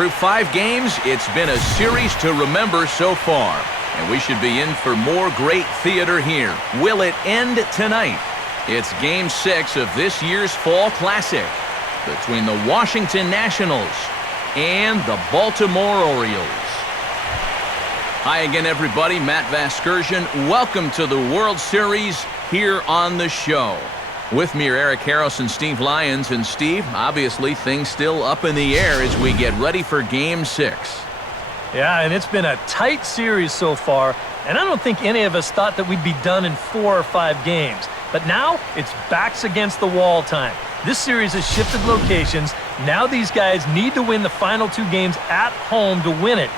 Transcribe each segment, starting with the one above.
Through 5 games, it's been a series to remember so far. And we should be in for more great theater here. Will it end tonight? It's Game 6 of this year's Fall Classic between the Washington Nationals and the Baltimore Orioles. Hi again, everybody. Matt Vasgersian. Welcome to the World Series here on the show. With me are Eric Harris and Steve Lyons. And Steve, obviously things still up in the air as we get ready for Game 6. Yeah, and it's been a tight series so far, and I don't think any of us thought that we'd be done in 4 or 5 games. But now, it's backs against the wall time. This series has shifted locations. Now these guys need to win the final 2 games at home to win it.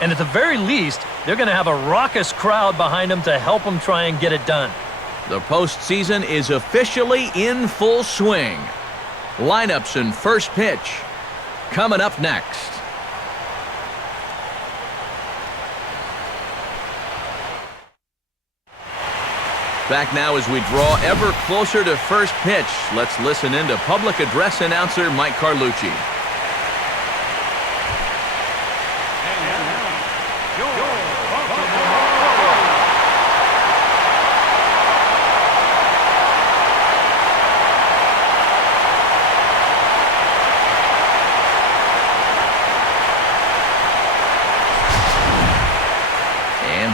And at the very least, they're going to have a raucous crowd behind them to help them try and get it done. The postseason is officially in full swing. Lineups and first pitch coming up next. Back now as we draw ever closer to first pitch. Let's listen in to public address announcer Mike Carlucci.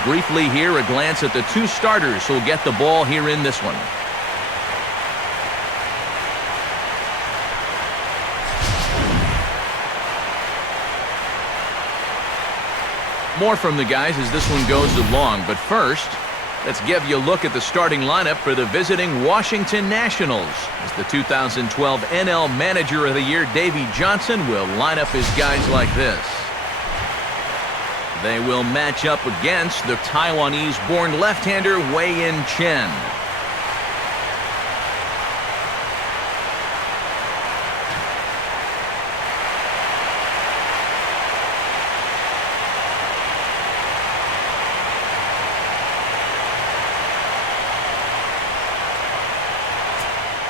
Briefly here, a glance at the 2 starters who'll get the ball here in this one. More from the guys as this one goes along, but first, let's give you a look at the starting lineup for the visiting Washington Nationals. As the 2012 NL Manager of the Year, Davey Johnson, will line up his guys like this. They will match up against the Taiwanese-born left-hander Wei-Yin Chen.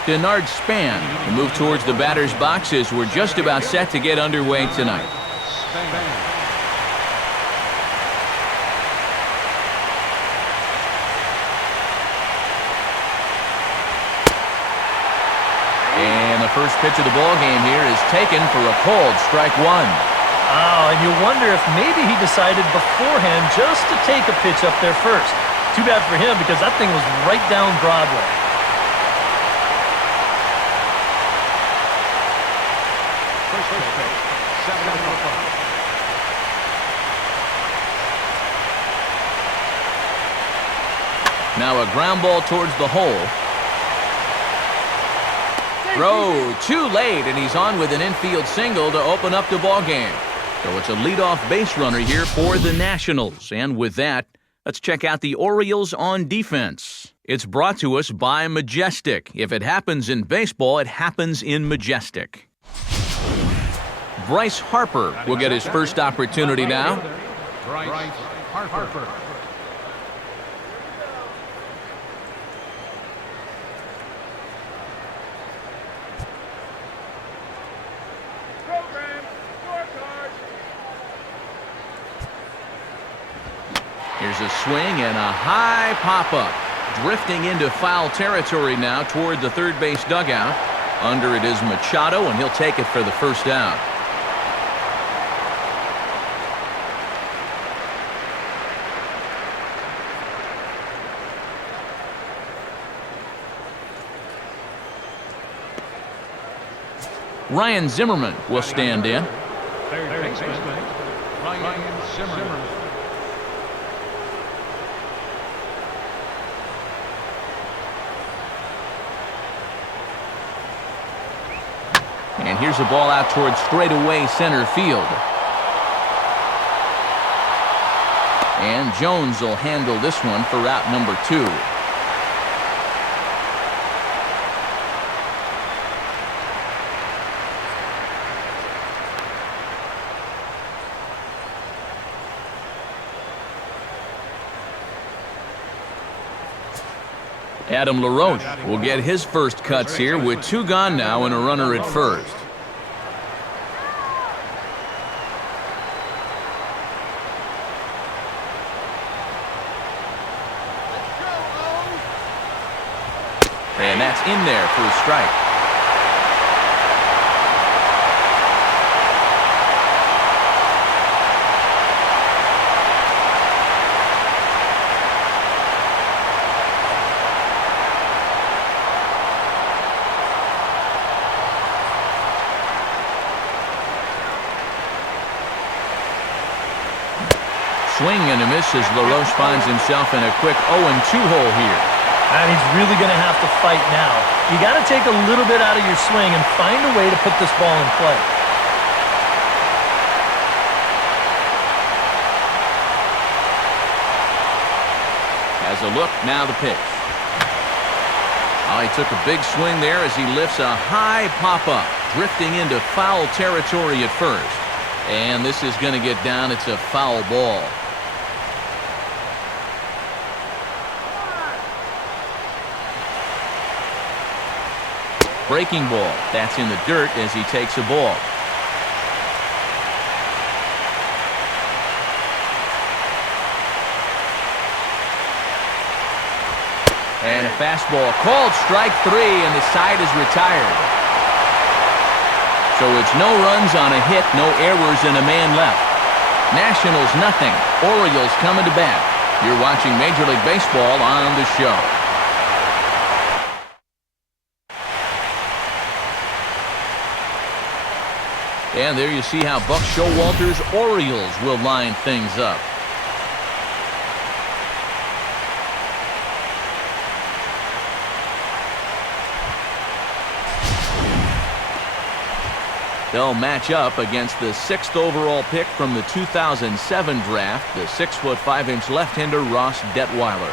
Denard Span will move towards the batter's box as we're just about set to get underway tonight. First pitch of the ball game here is taken for a cold strike 1. Oh, and you wonder if maybe he decided beforehand just to take a pitch up there first. Too bad for him because that thing was right down Broadway. First pitch, 7-0. Now a ground ball towards the hole. Throw too late, and he's on with an infield single to open up the ball game. So it's a leadoff base runner here for the Nationals. And with that, let's check out the Orioles on defense. It's brought to us by Majestic. If it happens in baseball, it happens in Majestic. Bryce Harper will get his first opportunity now. Bryce Harper. Here's a swing and a high pop-up. Drifting into foul territory now toward the third base dugout. Under it is Machado, and he'll take it for the first out. Ryan Zimmerman will stand in. Ryan Zimmerman. And here's a ball out towards straightaway center field. And Jones will handle this one for out number 2. Adam LaRoche will get his first cuts here with 2 gone now and a runner at first. And that's in there for a strike. Swing and a miss as LaRoche finds himself in a quick 0-2 hole here. And he's really going to have to fight now. You got to take a little bit out of your swing and find a way to put this ball in play. Has a look, now the pitch. Oh, he took a big swing there as he lifts a high pop-up, drifting into foul territory at first. And this is going to get down. It's a foul ball. Breaking ball. That's in the dirt as he takes a ball. And a fastball called strike 3, and the side is retired. So it's no runs on a hit, no errors, and a man left. Nationals nothing. Orioles coming to bat. You're watching Major League Baseball on the show. And there you see how Buck Showalter's Orioles will line things up. They'll match up against the 6th overall pick from the 2007 draft, the 6'5" left-hander Ross Detweiler.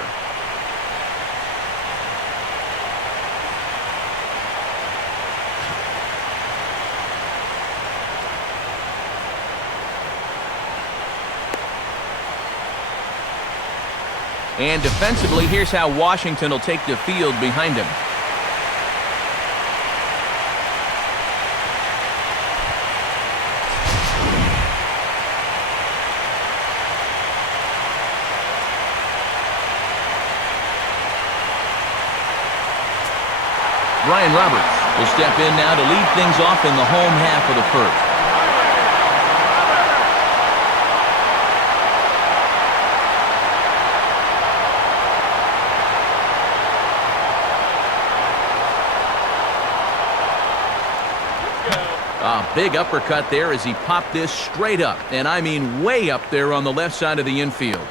And defensively, here's how Washington will take the field behind him. Brian Roberts will step in now to lead things off in the home half of the first. A big uppercut there as he popped this straight up, and I mean way up there on the left side of the infield.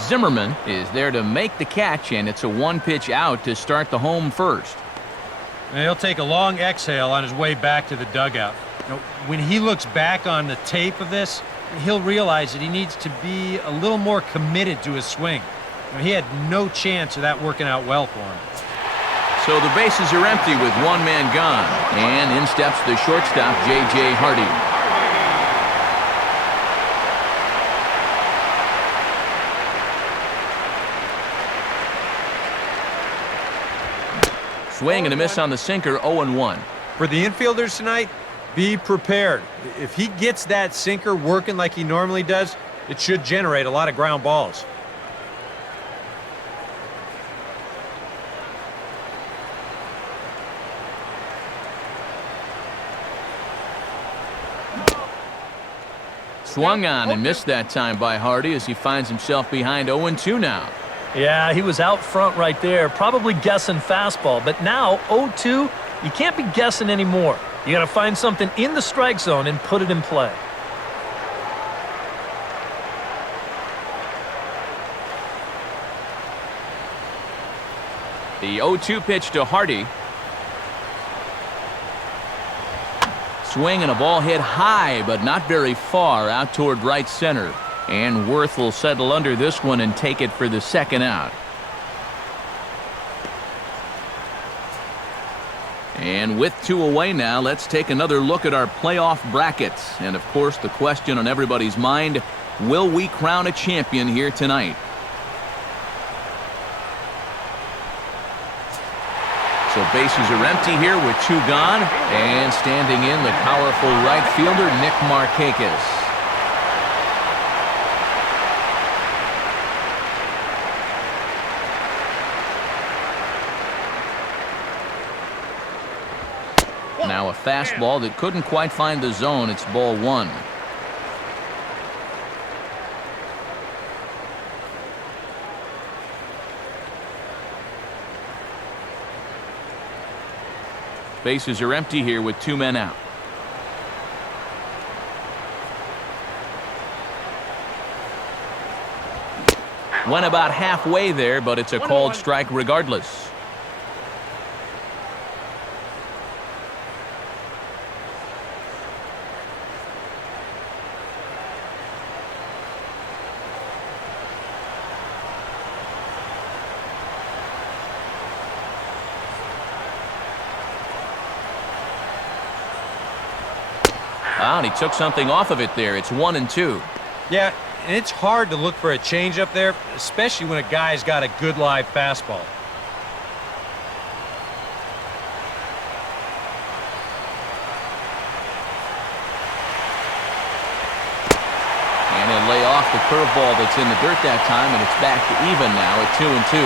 Zimmerman is there to make the catch, and it's a one-pitch out to start the home first. And he'll take a long exhale on his way back to the dugout. You know, when he looks back on the tape of this, he'll realize that he needs to be a little more committed to his swing. You know, he had no chance of that working out well for him. So the bases are empty with one man gone, and in steps the shortstop, J.J. Hardy. Swing and a miss on the sinker, 0-1. For the infielders tonight, be prepared. If he gets that sinker working like he normally does, it should generate a lot of ground balls. Swung on and missed that time by Hardy as he finds himself behind 0-2 now. Yeah, he was out front right there, probably guessing fastball. But now, 0-2, you can't be guessing anymore. You got to find something in the strike zone and put it in play. The 0-2 pitch to Hardy. Swing and a ball hit high, but not very far out toward right center. And Worth will settle under this one and take it for the second out. And with 2 away now, let's take another look at our playoff brackets. And of course, the question on everybody's mind, will we crown a champion here tonight? So bases are empty here with 2 gone. And standing in, the powerful right fielder, Nick Markakis. Now a fastball that couldn't quite find the zone. It's ball one. Bases are empty here with 2 men out. Went about halfway there, but it's a called strike regardless. And he took something off of it there. It's 1-2. Yeah, and it's hard to look for a changeup there, especially when a guy's got a good live fastball. And he'll lay off the curveball that's in the dirt that time, and it's back to even now at 2-2.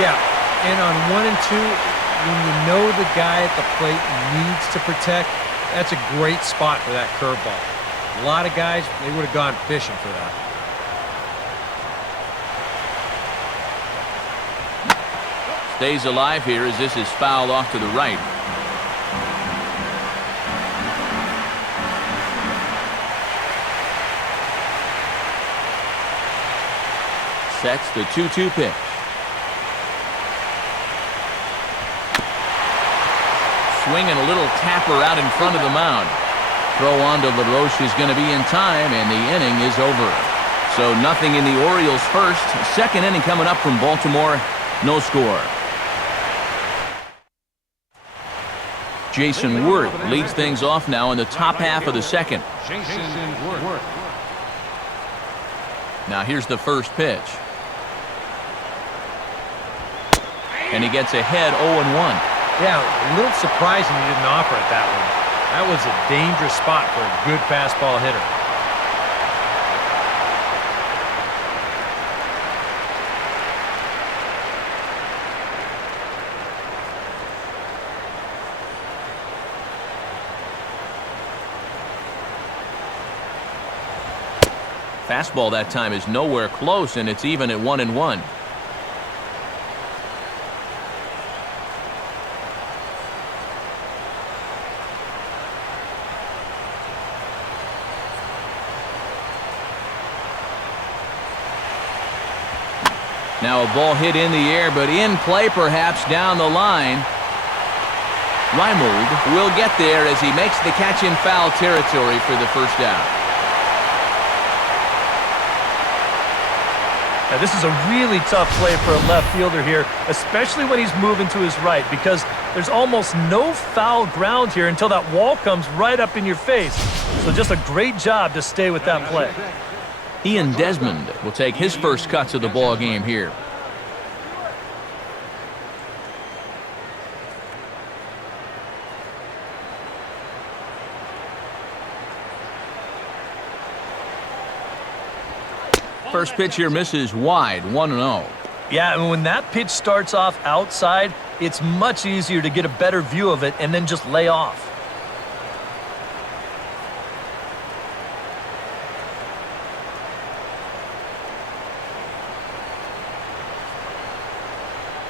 Yeah, and on 1-2, when you know the guy at the plate needs to protect, that's a great spot for that curveball. A lot of guys, they would have gone fishing for that. Stays alive here as this is fouled off to the right. Sets the 2-2 pitch. Swinging a little tapper out in front of the mound. Throw on to LaRoche is going to be in time, and the inning is over. So nothing in the Orioles' first. Second inning coming up from Baltimore. No score. Jason Worth leads things off now in the top half of the second. Jason Worth. Now here's the first pitch. And he gets ahead 0-1. Yeah, a little surprising he didn't offer it that one. That was a dangerous spot for a good fastball hitter. Fastball that time is nowhere close, and it's even at 1-1. Now a ball hit in the air, but in play perhaps down the line. Reimold will get there as he makes the catch in foul territory for the first down. Now, this is a really tough play for a left fielder here, especially when he's moving to his right, because there's almost no foul ground here until that wall comes right up in your face. So just a great job to stay with that play. Ian Desmond will take his first cuts of the ball game here. First pitch here misses wide, 1-0. Yeah, and when that pitch starts off outside, it's much easier to get a better view of it and then just lay off.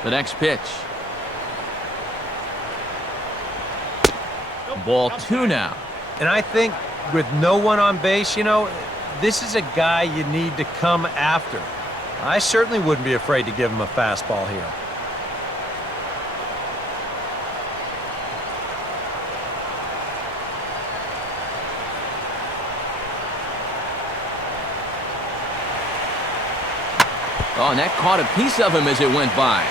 The next pitch. Ball 2 now. And I think with no one on base, you know, this is a guy you need to come after. I certainly wouldn't be afraid to give him a fastball here. Oh, and that caught a piece of him as it went by.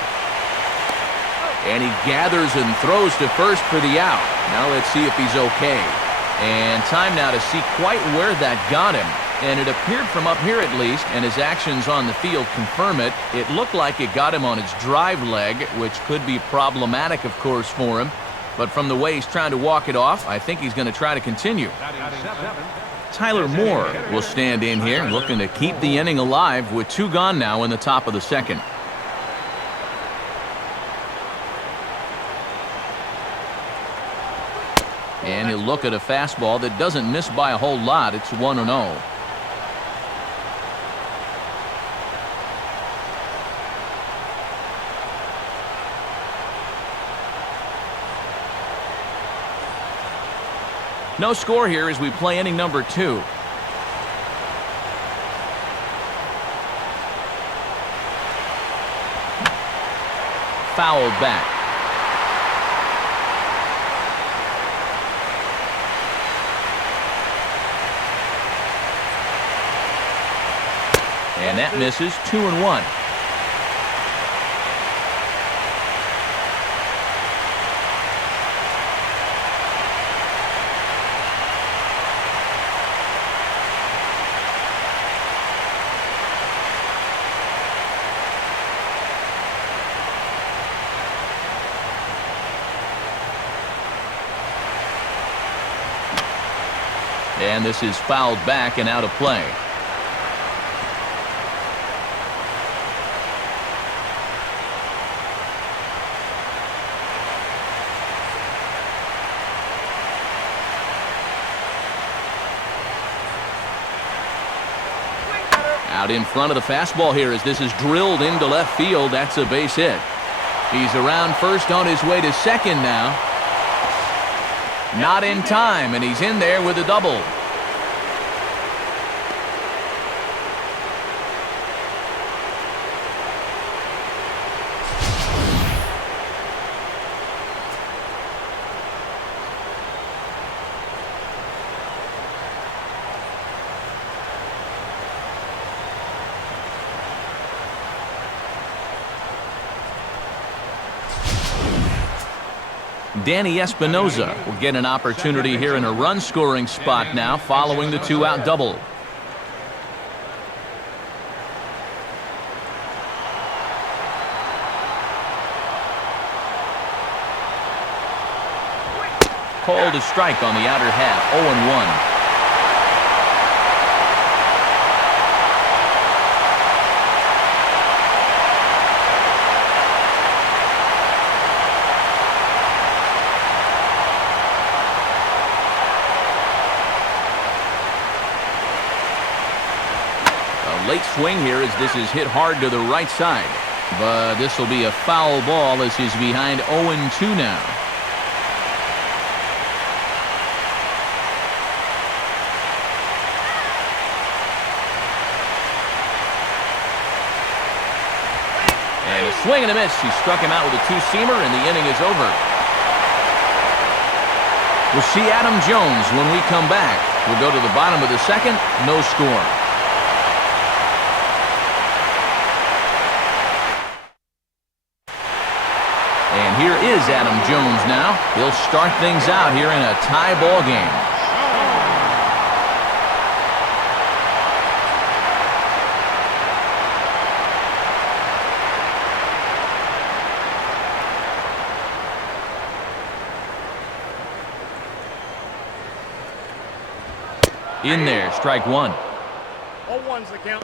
And he gathers and throws to first for the out. Now let's see if he's okay. And time now to see quite where that got him. And it appeared from up here at least, and his actions on the field confirm it. It looked like it got him on his drive leg, which could be problematic, of course, for him. But from the way he's trying to walk it off, I think he's going to try to continue. Tyler Moore will stand in here looking to keep the inning alive with 2 gone now in the top of the second. And he'll look at a fastball that doesn't miss by a whole lot. It's 1-0. No score here as we play inning number 2. Fouled back. And that misses. 2-1. And this is fouled back and out of play. Out in front of the fastball here as this is drilled into left field. That's a base hit. He's around first on his way to second now. Not in time, and he's in there with a double. Danny Espinoza will get an opportunity here in a run-scoring spot now following the 2-out double. Called a strike on the outer half, 0-1. Late swing here as this is hit hard to the right side. But this will be a foul ball as he's behind 0-2 now. And a swing and a miss. He struck him out with a two-seamer and the inning is over. We'll see Adam Jones when we come back. We'll go to the bottom of the second. No score. And here is Adam Jones now. He'll start things out here in a tie ball game. In there, strike one. 0-1's the count.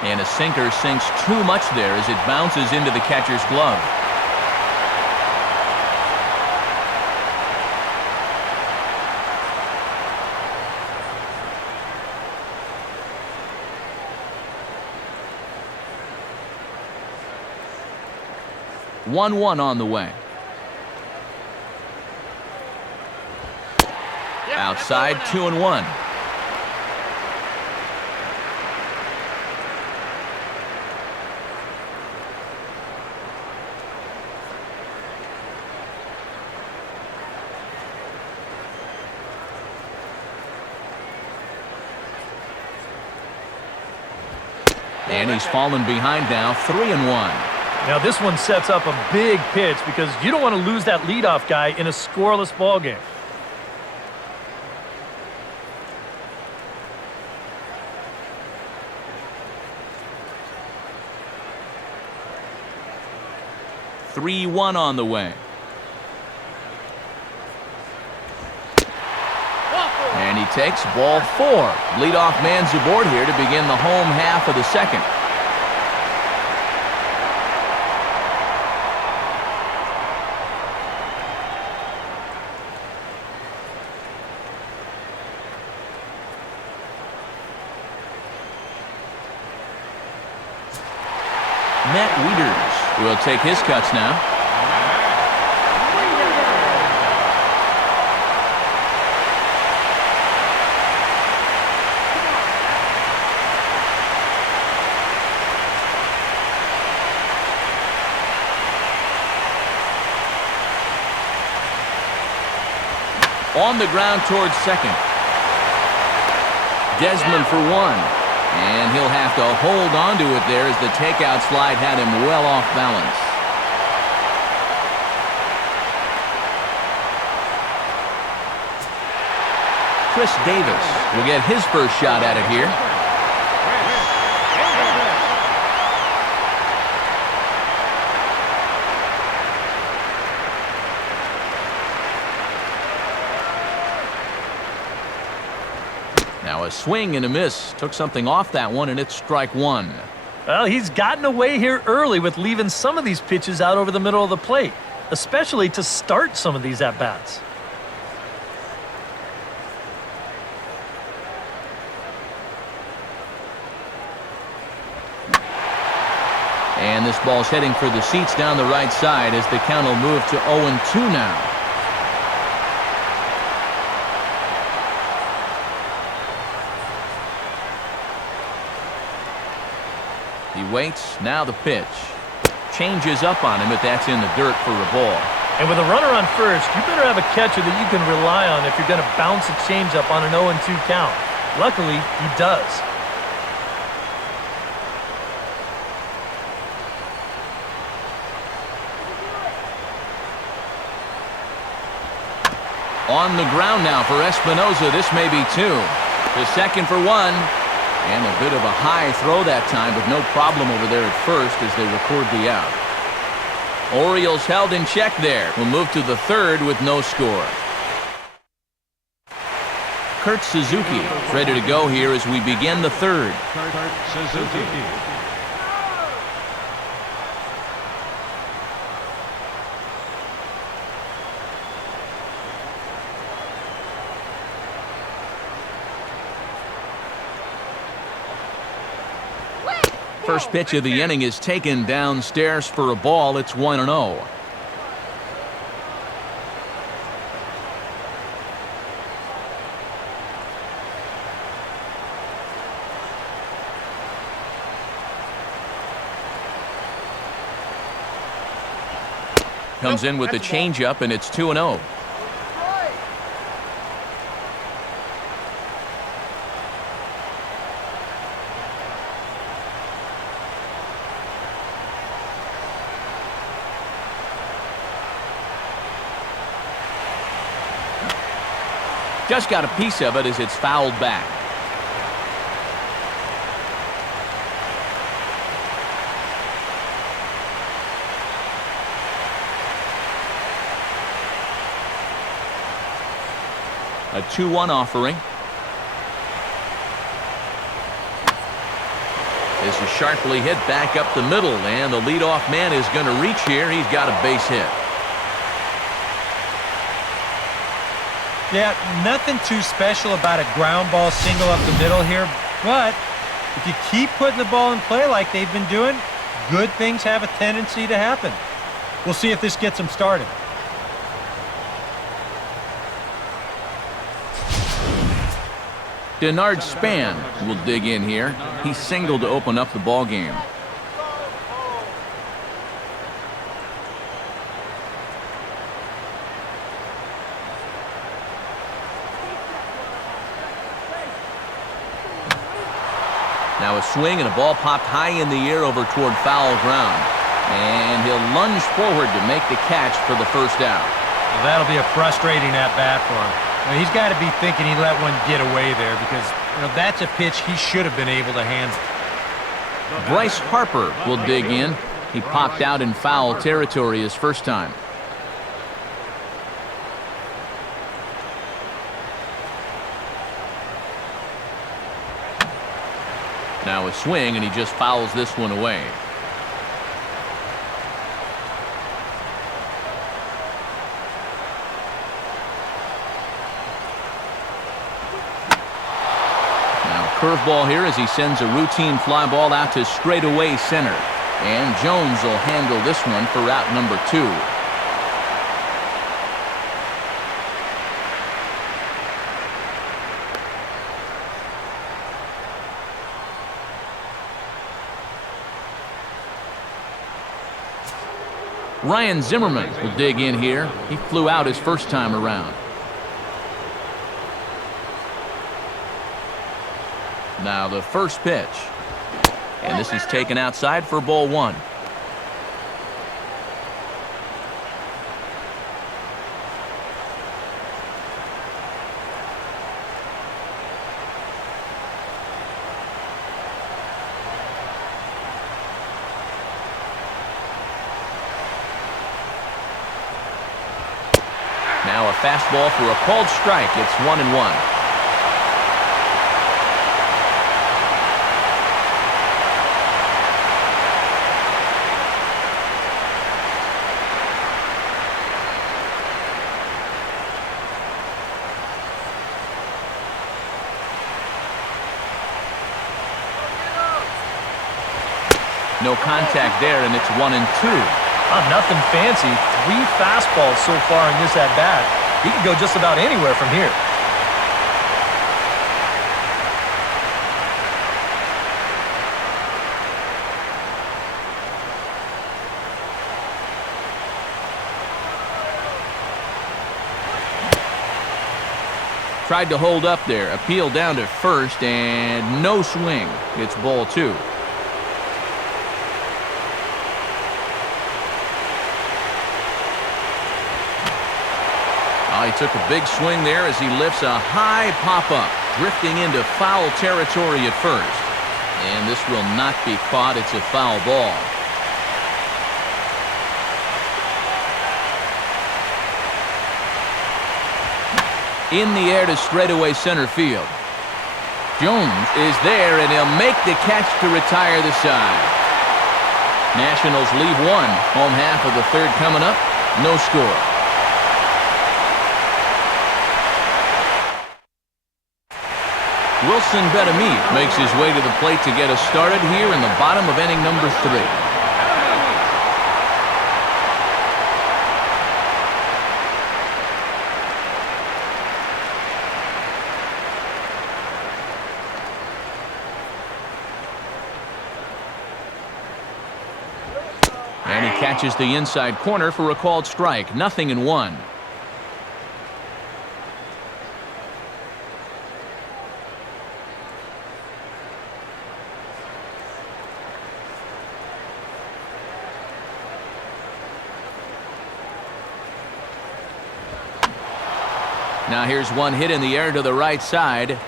And a sinker sinks too much there as it bounces into the catcher's glove. One on the way. Outside, 2-1. And he's fallen behind now, 3-1. Now this one sets up a big pitch because you don't want to lose that leadoff guy in a scoreless ball game. Three-one on the way. takes ball 4. Leadoff man's aboard here to begin the home half of the second. Matt Wieters will take his cuts now. On the ground towards second. Desmond for 1. And he'll have to hold on to it there as the takeout slide had him well off balance. Chris Davis will get his first shot at it here. Now a swing and a miss. Took something off that one, and it's strike 1. Well, he's gotten away here early with leaving some of these pitches out over the middle of the plate, especially to start some of these at-bats. And this ball's heading for the seats down the right side as the count will move to 0-2 now. He waits, now the pitch. Changes up on him, but that's in the dirt for a ball. And with a runner on first, you better have a catcher that you can rely on if you're going to bounce a changeup on an 0-2 count. Luckily, he does. On the ground now for Espinosa. This may be 2. The second for 1. And a bit of a high throw that time, but no problem over there at first as they record the out. Orioles held in check there. We'll move to the third with no score. Kurt Suzuki ready to go here as we begin the third. Kurt Suzuki. First pitch of the inning is taken downstairs for a ball. It's 1-0. Comes in with the changeup, and it's 2-0. Just got a piece of it as it's fouled back. A 2-1 offering. This is sharply hit back up the middle, and the leadoff man is going to reach here. He's got a base hit. Yeah, nothing too special about a ground ball single up the middle here, but if you keep putting the ball in play like they've been doing, good things have a tendency to happen. We'll see if this gets them started. Denard Span will dig in here. He singled to open up the ball game. Now a swing and a ball popped high in the air over toward foul ground. And he'll lunge forward to make the catch for the first out. Well, that'll be a frustrating at-bat for him. Now, he's got to be thinking he let one get away there because that's a pitch he should have been able to handle. Bryce Harper will dig in. He popped out in foul territory his first time. Now a swing, and he just fouls this one away. Curveball here as he sends a routine fly ball out to straightaway center. And Jones will handle this one for route number 2. Ryan Zimmerman will dig in here. He flew out his first time around. Now the first pitch. And this is taken outside for ball 1. Now a fastball for a called strike. It's 1-1. No contact there, and it's 1-2. Nothing fancy. 3 fastballs so far in this at-bat. He could go just about anywhere from here. Tried to hold up there. Appeal down to first, and no swing. It's ball 2. He took a big swing there as he lifts a high pop-up, drifting into foul territory at first. And this will not be caught. It's a foul ball. In the air to straightaway center field. Jones is there, and he'll make the catch to retire the side. Nationals leave 1. Home half of the 3rd coming up. No score. Wilson Betemit makes his way to the plate to get us started here in the bottom of inning number 3. And he catches the inside corner for a called strike. 0-1. Now here's one hit in the air to the right side,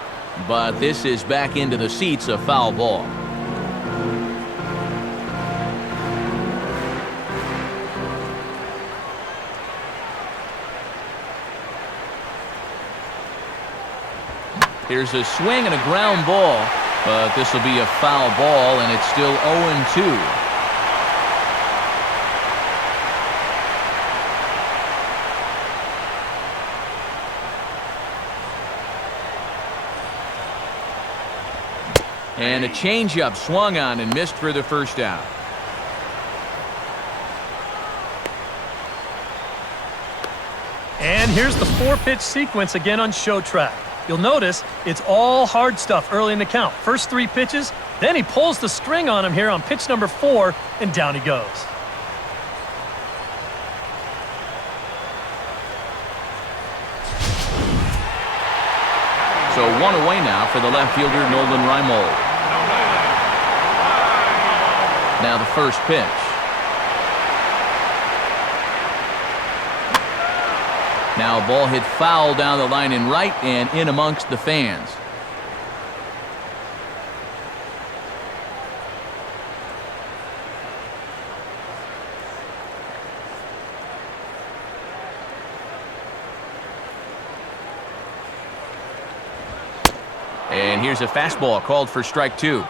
but this is back into the seats, a foul ball. Here's a swing and a ground ball, but this will be a foul ball, and it's still 0-2. And a changeup swung on and missed for the first out. And here's the 4-pitch sequence again on Show Track. You'll notice it's all hard stuff early in the count. First 3 pitches, then he pulls the string on him here on pitch number 4, and down he goes. So 1 away now for the left fielder, Nolan Reimold. Now the first pitch. Now a ball hit foul down the line in right and in amongst the fans. And here's a fastball called for strike 2.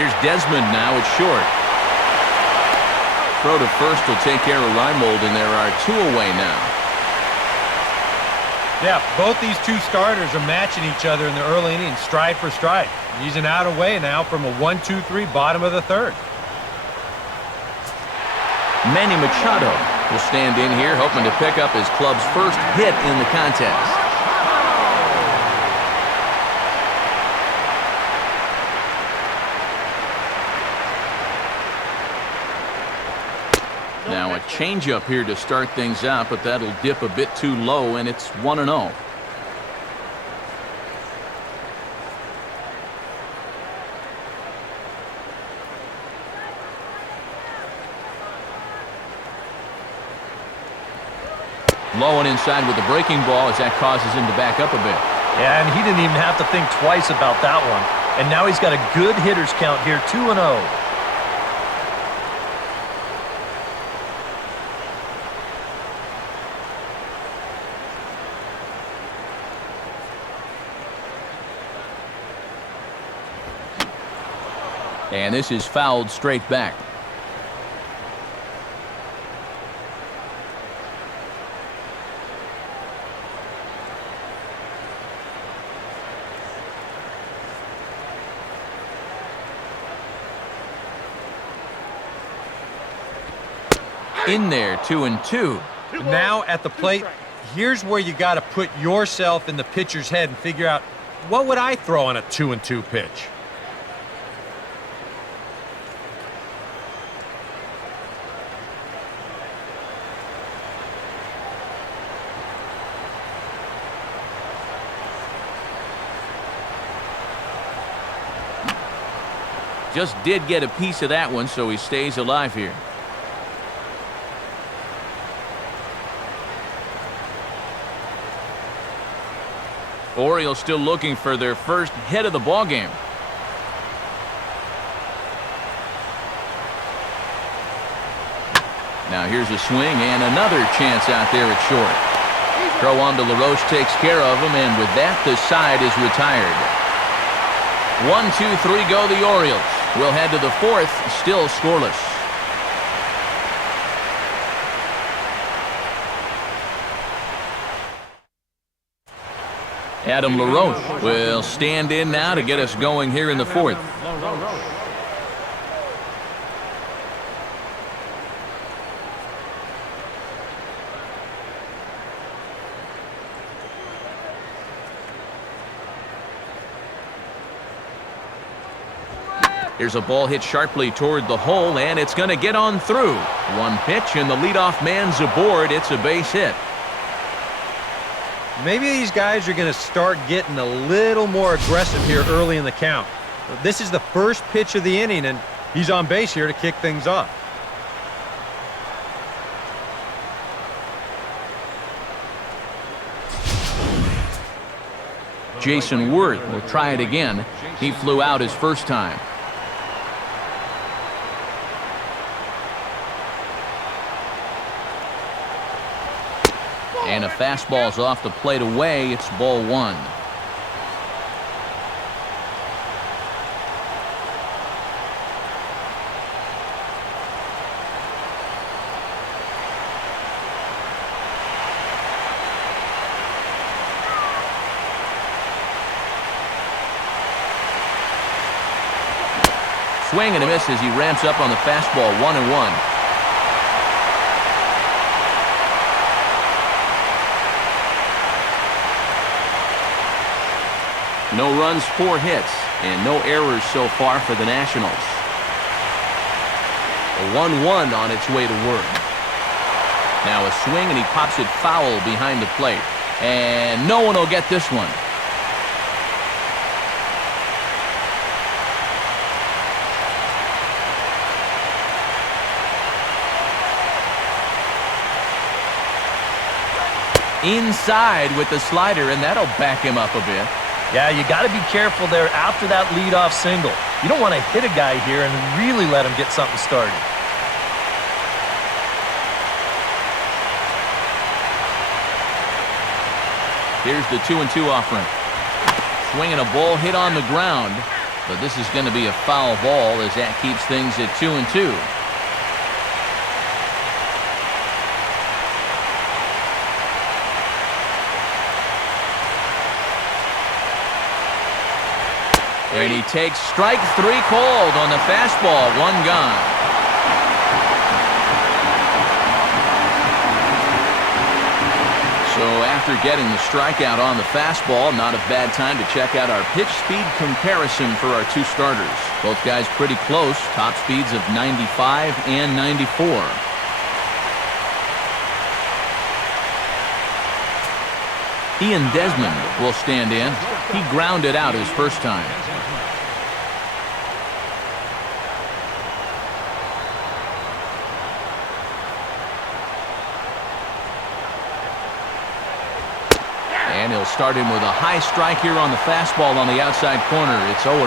Here's Desmond now at short. Throw to first will take care of Reimold, and there are 2 away now. Yeah, both these two starters are matching each other in the early innings, stride for stride. He's an out away now from a 1-2-3 bottom of the 3rd. Manny Machado will stand in here, hoping to pick up his club's first hit in the contest. Now a changeup here to start things out, but that'll dip a bit too low, and it's 1-0. Low and inside with the breaking ball as that causes him to back up a bit. Yeah, and he didn't even have to think twice about that one. And now he's got a good hitters count here, 2-0. And this is fouled straight back. In there, 2-2. Now at the plate, here's where you got to put yourself in the pitcher's head and figure out, what would I throw on a 2-2 pitch? Just did get a piece of that one, so he stays alive here. Orioles still looking for their first hit of the ballgame. Now here's a swing and another chance out there at short. Throw on to LaRoche takes care of him, and with that, the side is retired. 1-2-3 go the Orioles. We'll head to the 4th, still scoreless. Adam LaRoche will stand in now to get us going here in the 4th. Here's a ball hit sharply toward the hole, and it's going to get on through. One pitch, and the leadoff man's aboard. It's a base hit. Maybe these guys are going to start getting a little more aggressive here early in the count. This is the first pitch of the inning, and he's on base here to kick things off. Jason Worth will try it again. He flew out his first time. And a fastball's off the plate away. It's ball 1. Swing and a miss as he ramps up on the fastball. 1-1. No runs, 4 hits, and no errors so far for the Nationals. A 1-1 on its way to work. Now a swing, and he pops it foul behind the plate. And no one will get this one. Inside with the slider, and that'll back him up a bit. Yeah, you got to be careful there after that leadoff single. You don't want to hit a guy here and really let him get something started. Here's the 2-2 offering. Swinging a ball hit on the ground. but this is going to be a foul ball as that keeps things at 2-2. And he takes strike 3 called on the fastball. 1 gone. So after getting the strikeout on the fastball, not a bad time to check out our pitch speed comparison for our 2 starters. Both guys pretty close, top speeds of 95 and 94. Ian Desmond will stand in. He grounded out his first time. And he'll start him with a high strike here on the fastball on the outside corner. It's 0-1.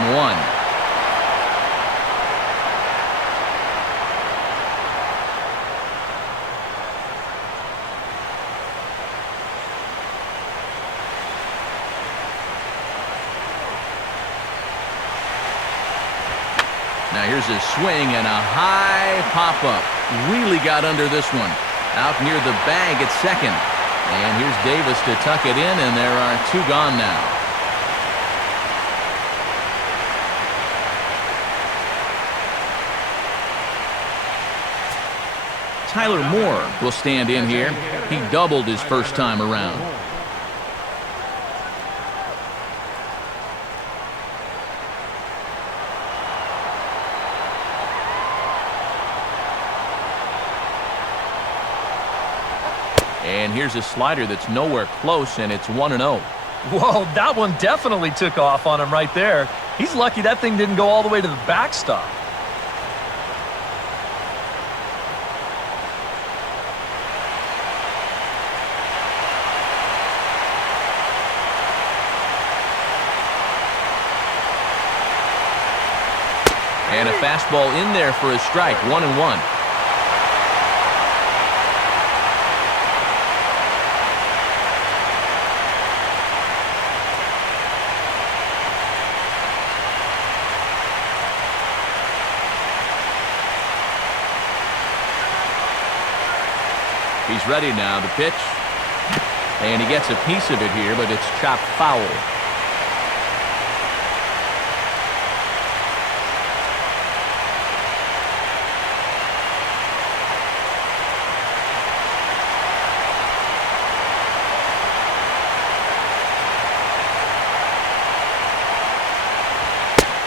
Now here's a swing and a high pop-up. Really got under this one. Out near the bag at second. And here's Davis to tuck it in, and there are 2 gone now. Tyler Moore will stand in here. He doubled his first time around. And here's a slider that's nowhere close, and it's 1-0. Whoa, that one definitely took off on him right there. He's lucky that thing didn't go all the way to the backstop. And a fastball in there for a strike, 1-1. He's ready now to pitch. And he gets a piece of it here, but it's chopped foul.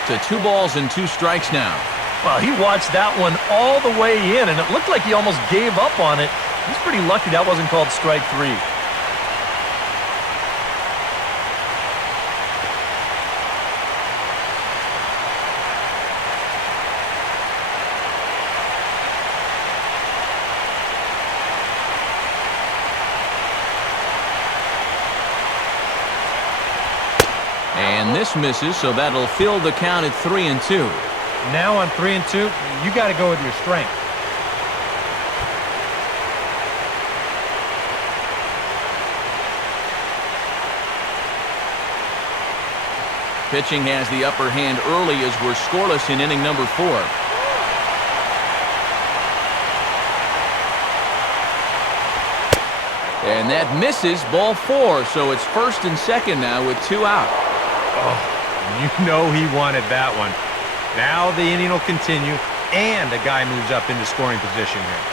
To 2 balls and 2 strikes now. Well, he watched that one all the way in, and it looked like he almost gave up on it. He's pretty lucky that wasn't called strike 3. And this misses, so that'll fill the count at 3-2. Now on 3-2, you got to go with your strength. Pitching has the upper hand early as we're scoreless in inning number 4. And that misses, ball 4, so it's first and second now with 2 out. Oh, you know he wanted that one. Now the inning will continue, and a guy moves up into scoring position here.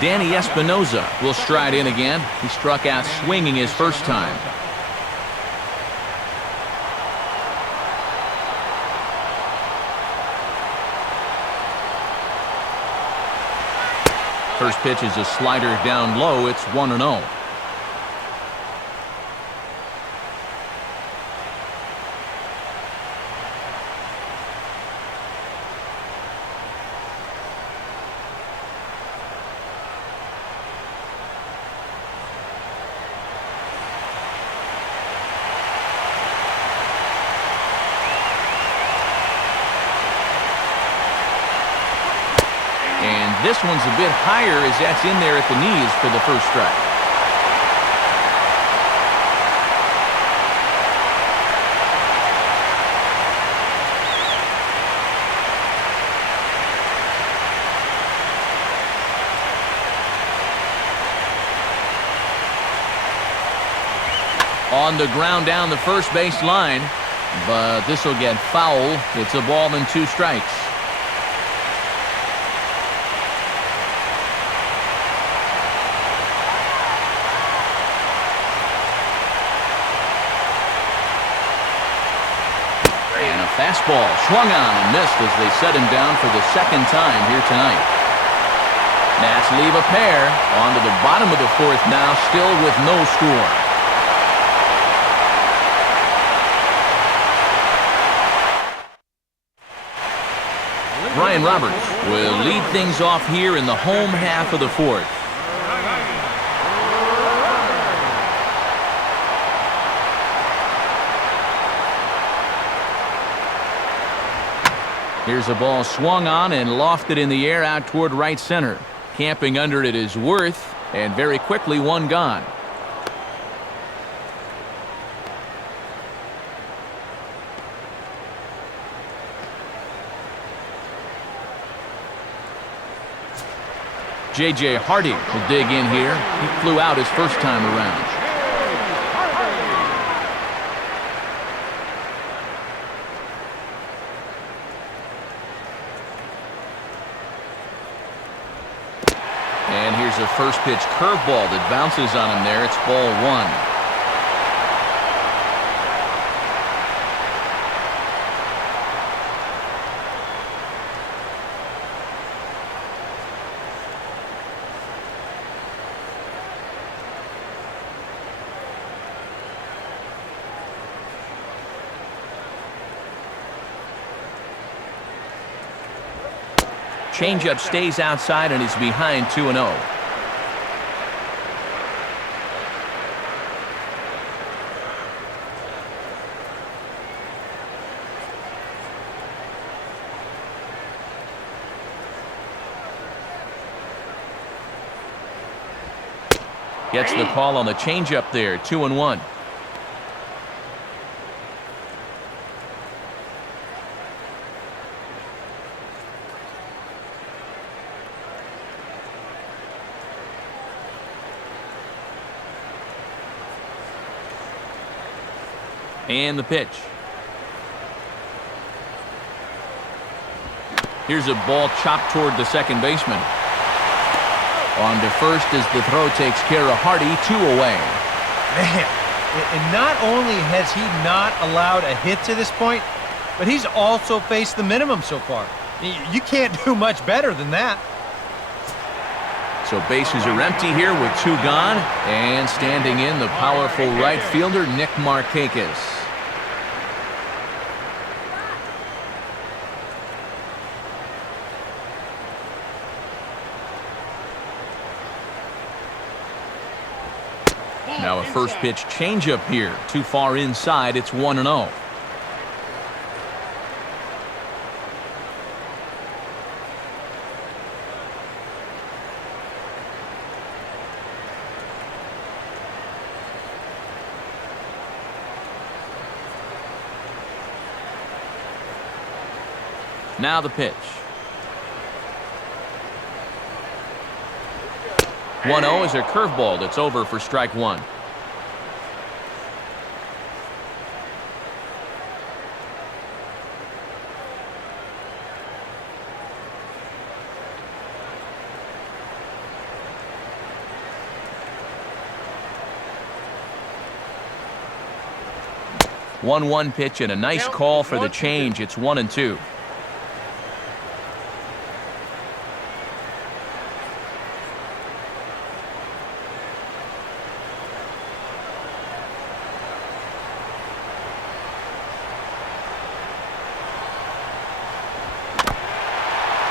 Danny Espinoza will stride in again. He struck out swinging his first time. First pitch is a slider down low. It's 1-0. This one's a bit higher as that's in there at the knees for the first strike. On the ground down the first base line, but this will get foul. It's a ball and 2 strikes. And a fastball swung on and missed as they set him down for the second time here tonight. Nats leave a pair. On to the bottom of the 4th now, still with no score. Brian Roberts will lead things off here in the home half of the 4th. Here's a ball swung on and lofted in the air out toward right center. Camping under it is Worth, and very quickly 1 gone. J.J. Hardy will dig in here. He flew out his first time around. And here's a first pitch curveball that bounces on him there. It's ball 1. Changeup stays outside and is behind 2-0. Gets the call on the changeup there, 2-1. And the pitch. Here's a ball chopped toward the second baseman. On to first as the throw takes care of Hardy, 2 away. Man, and not only has he not allowed a hit to this point, but he's also faced the minimum so far. You can't do much better than that. So bases are empty here with 2 gone. And standing in, the powerful right fielder, Nick Markakis. Now a first pitch changeup here. Too far inside. It's 1-0. Now the pitch. 1-0 is a curveball that's over for strike 1. One pitch and a nice call for the change. It's 1-2.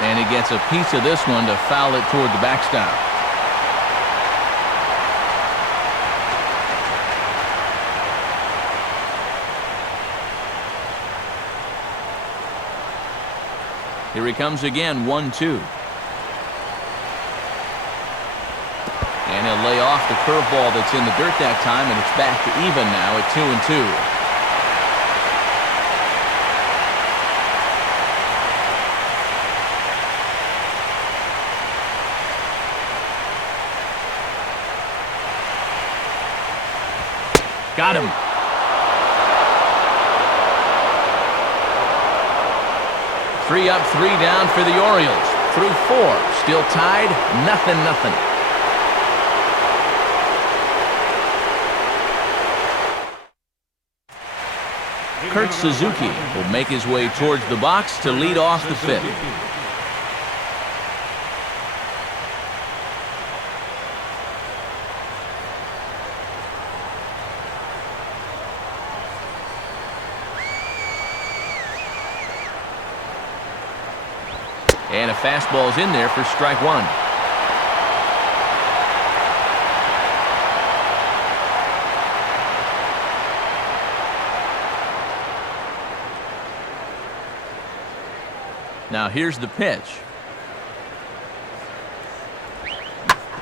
And he gets a piece of this one to foul it toward the backstop. Here he comes again, 1-2. And he'll lay off the curveball that's in the dirt that time, and it's back to even now at 2-2. Got him. Three up, three down for the Orioles. Through four. Still tied. 0-0. Kurt Suzuki will make his way towards the box to lead off the fifth. And a fastball's in there for strike one. Now here's the pitch.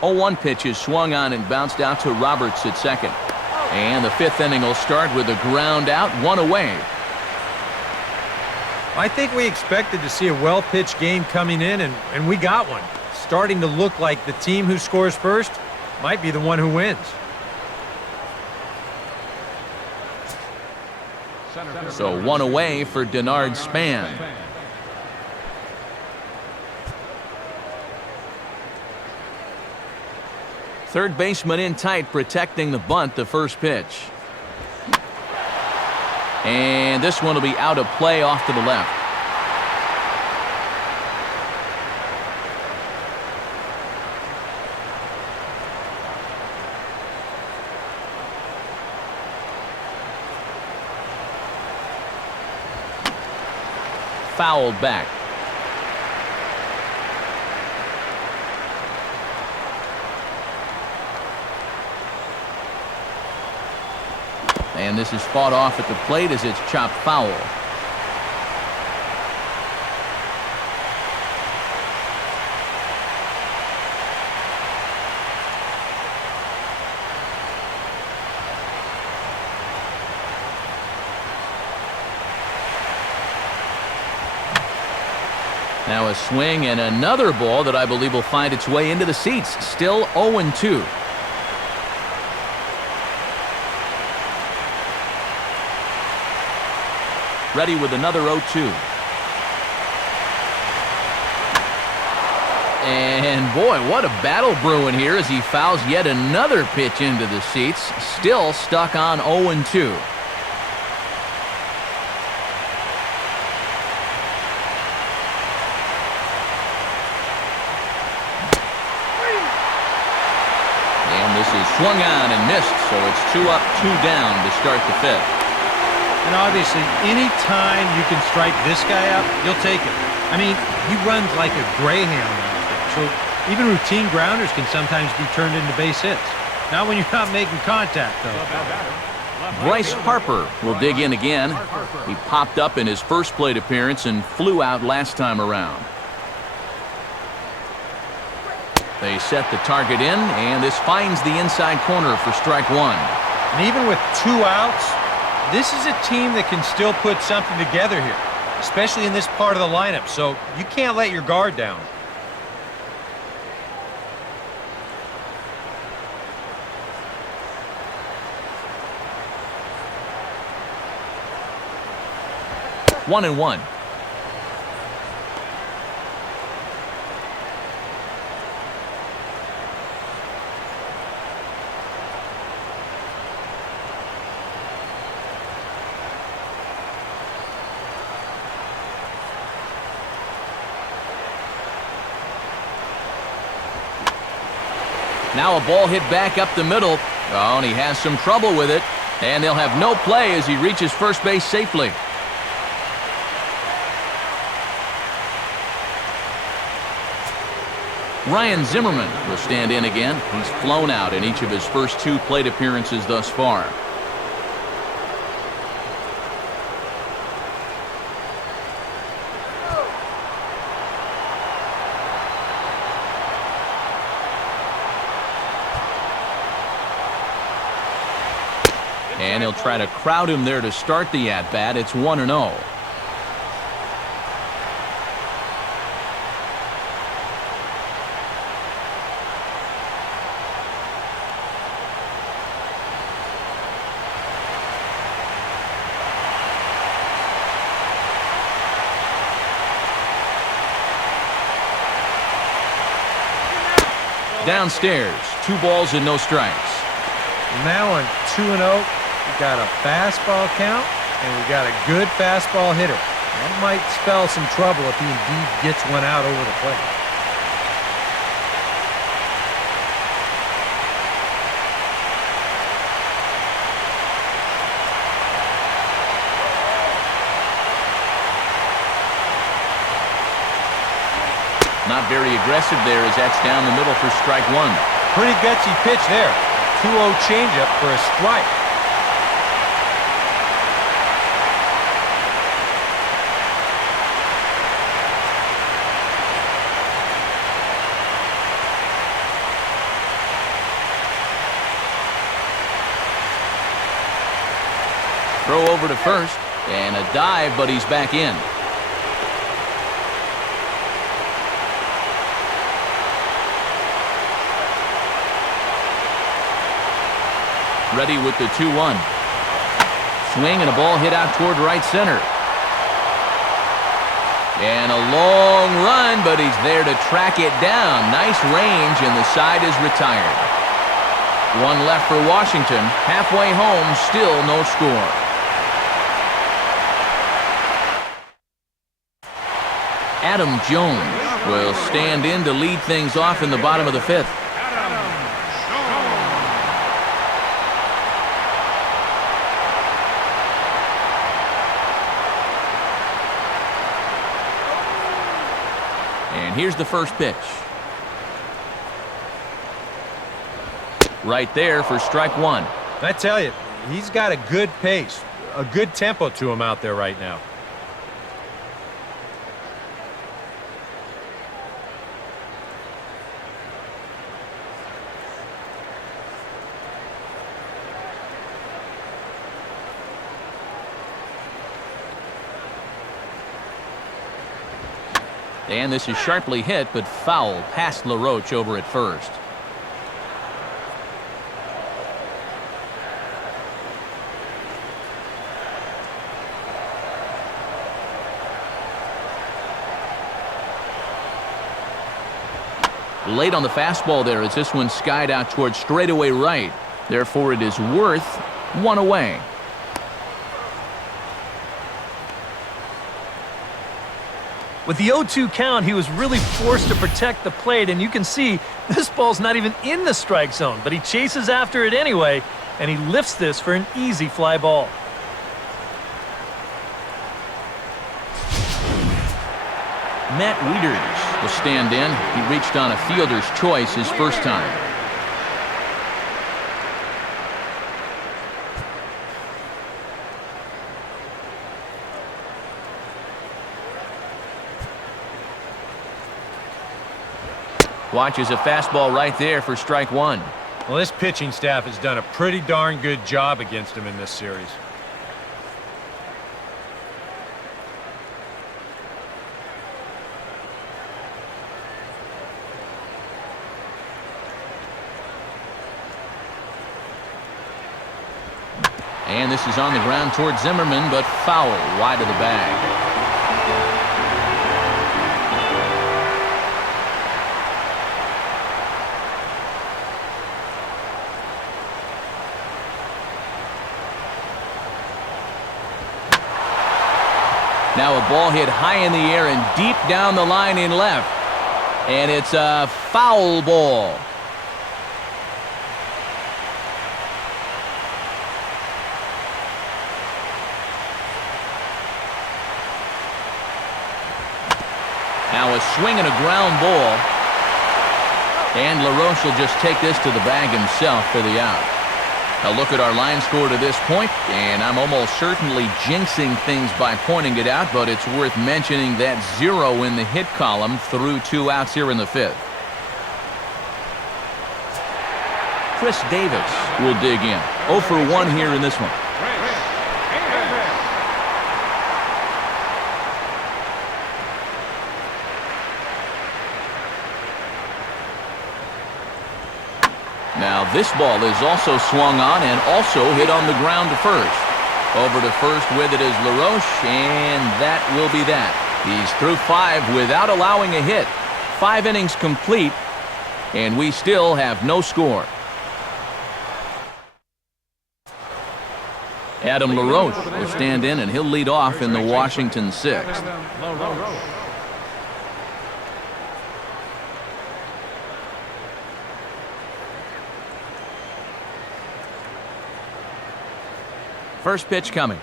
0-1 pitch is swung on and bounced out to Roberts at second. And the fifth inning will start with a ground out, one away. I think we expected to see a well-pitched game coming in, and we got one. Starting to look like the team who scores first might be the one who wins. So one away for Denard Span. Third baseman in tight, protecting the bunt, the first pitch. And this one will be out of play off to the left. Fouled back. And this is fought off at the plate as it's chopped foul. Now a swing and another ball that I believe will find its way into the seats. Still 0-2. Ready with another 0-2. And boy, what a battle brewing here as he fouls yet another pitch into the seats. Still stuck on 0-2. And this is swung on and missed, so it's 2 up, 2 down to start the fifth. And obviously, any time you can strike this guy out, you'll take it. I mean, he runs like a greyhound out there. So even routine grounders can sometimes be turned into base hits. Not when you're not making contact, though. Bryce Harper will dig in again. He popped up in his first plate appearance and flew out last time around. They set the target in, and this finds the inside corner for strike one. And even with 2 outs, this is a team that can still put something together here, especially in this part of the lineup, so you can't let your guard down. One and one. Now a ball hit back up the middle. Oh, and he has some trouble with it. And they'll have no play as he reaches first base safely. Ryan Zimmerman will stand in again. He's flown out in each of his first 2 plate appearances thus far. And he'll try to crowd him there to start the at-bat. It's 1-0. downstairs. 2 balls and no strikes. Now on 2-0, we got a fastball count, and we got a good fastball hitter. That might spell some trouble if he indeed gets one out over the plate. Not very aggressive there as that's down the middle for strike 1. Pretty gutsy pitch there. 2-0 changeup for a strike. Throw over to first, and a dive, but he's back in. Ready with the 2-1. Swing and a ball hit out toward right center. And a long run, but he's there to track it down. Nice range, and the side is retired. 1 left for Washington. Halfway home, still no score. Adam Jones will stand in to lead things off in the bottom of the 5th. And here's the first pitch. Right there for strike 1. I tell you, he's got a good pace, a good tempo to him out there right now. And this is sharply hit, but foul past LaRoche over at first. Late on the fastball there as this one skied out towards straightaway right. Therefore, it is worth 1 away. With the 0-2 count, he was really forced to protect the plate, and you can see this ball's not even in the strike zone, but he chases after it anyway, and he lifts this for an easy fly ball. Matt Wieters will stand in. He reached on a fielder's choice his first time. Watches a fastball right there for strike 1. Well, this pitching staff has done a pretty darn good job against him in this series. And this is on the ground toward Zimmerman, but foul wide of the bag. Now a ball hit high in the air and deep down the line in left. And it's a foul ball. Now a swing and a ground ball. And LaRoche will just take this to the bag himself for the out. A look at our line score to this point, and I'm almost certainly jinxing things by pointing it out, but it's worth mentioning that 0 in the hit column through 2 outs here in the 5th. Chris Davis will dig in. 0 for 1 here in this one. Now this ball is also swung on and also hit on the ground to first. Over to first with it is LaRoche, and that will be that. He's through 5 without allowing a hit. 5 innings complete, And we still have no score. Adam LaRoche will stand in, and he'll lead off in the Washington 6th. First pitch coming.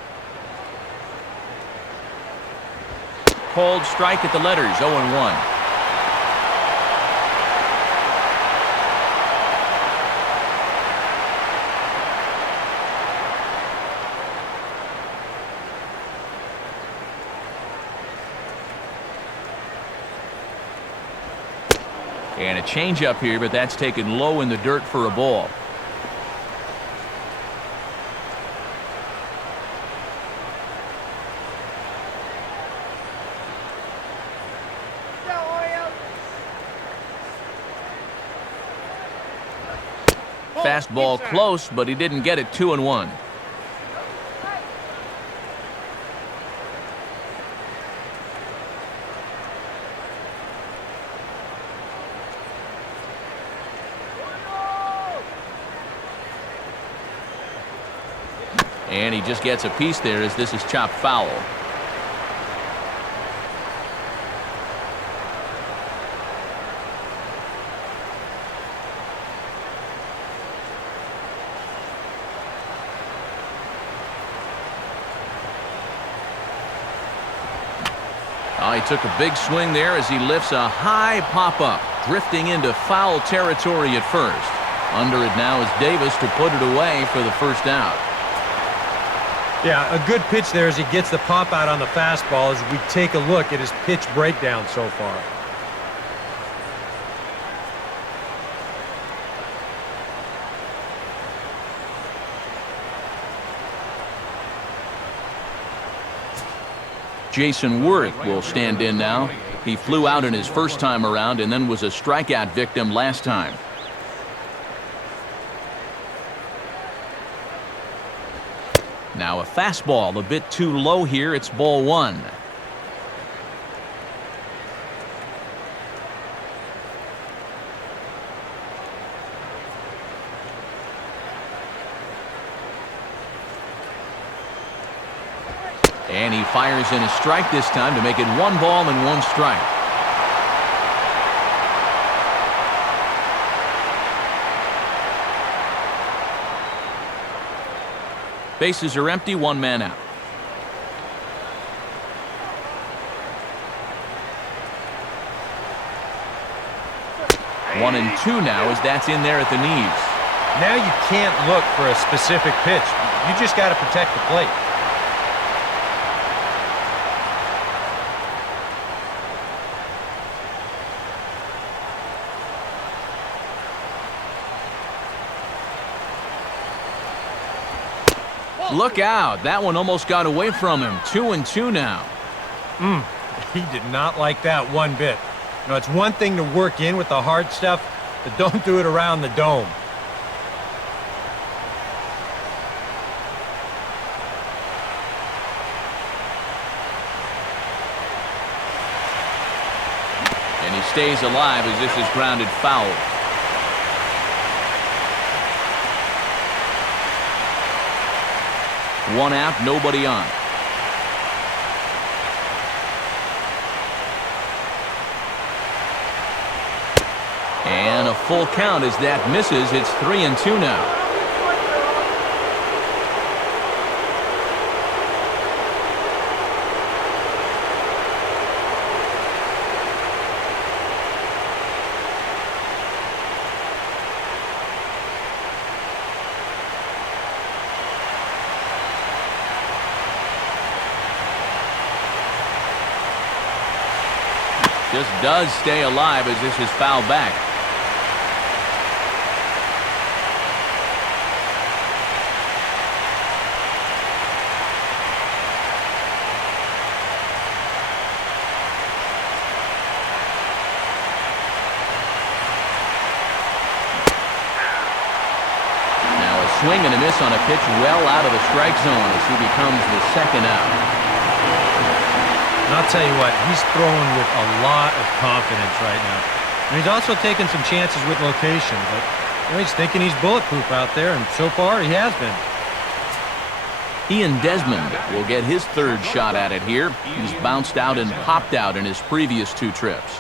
Cold strike at the letters, 0-1. And a changeup here, but that's taken low in the dirt for a ball. Fastball close, but he didn't get it. 2-1. And he just gets a piece there as this is chopped foul. He took a big swing there as he lifts a high pop-up, drifting into foul territory at first. Under it now is Davis to put it away for the first out. Yeah, a good pitch there as he gets the pop out on the fastball as we take a look at his pitch breakdown so far. Jason Worth will stand in now. He flew out in his first time around and then was a strikeout victim last time. Now a fastball a bit too low here. It's ball one. And he fires in a strike this time to make it 1 ball and 1 strike. Bases are empty, 1 man out. 1-2 now as that's in there at the knees. Now you can't look for a specific pitch. You just got to protect the plate. Look out. That one almost got away from him. 2-2 now. He did not like that one bit. You know, it's one thing to work in with the hard stuff, but don't do it around the dome. And he stays alive as this is grounded foul. One out, nobody on. And a full count as that misses. It's 3-2 now. Just does stay alive as this is fouled back. Now a swing and a miss on a pitch well out of the strike zone as he becomes the second out. And I'll tell you what, he's throwing with a lot of confidence right now. And he's also taken some chances with location, but he's thinking he's bulletproof out there, and so far he has been. Ian Desmond will get his third shot at it here. He's bounced out and popped out in his previous 2 trips.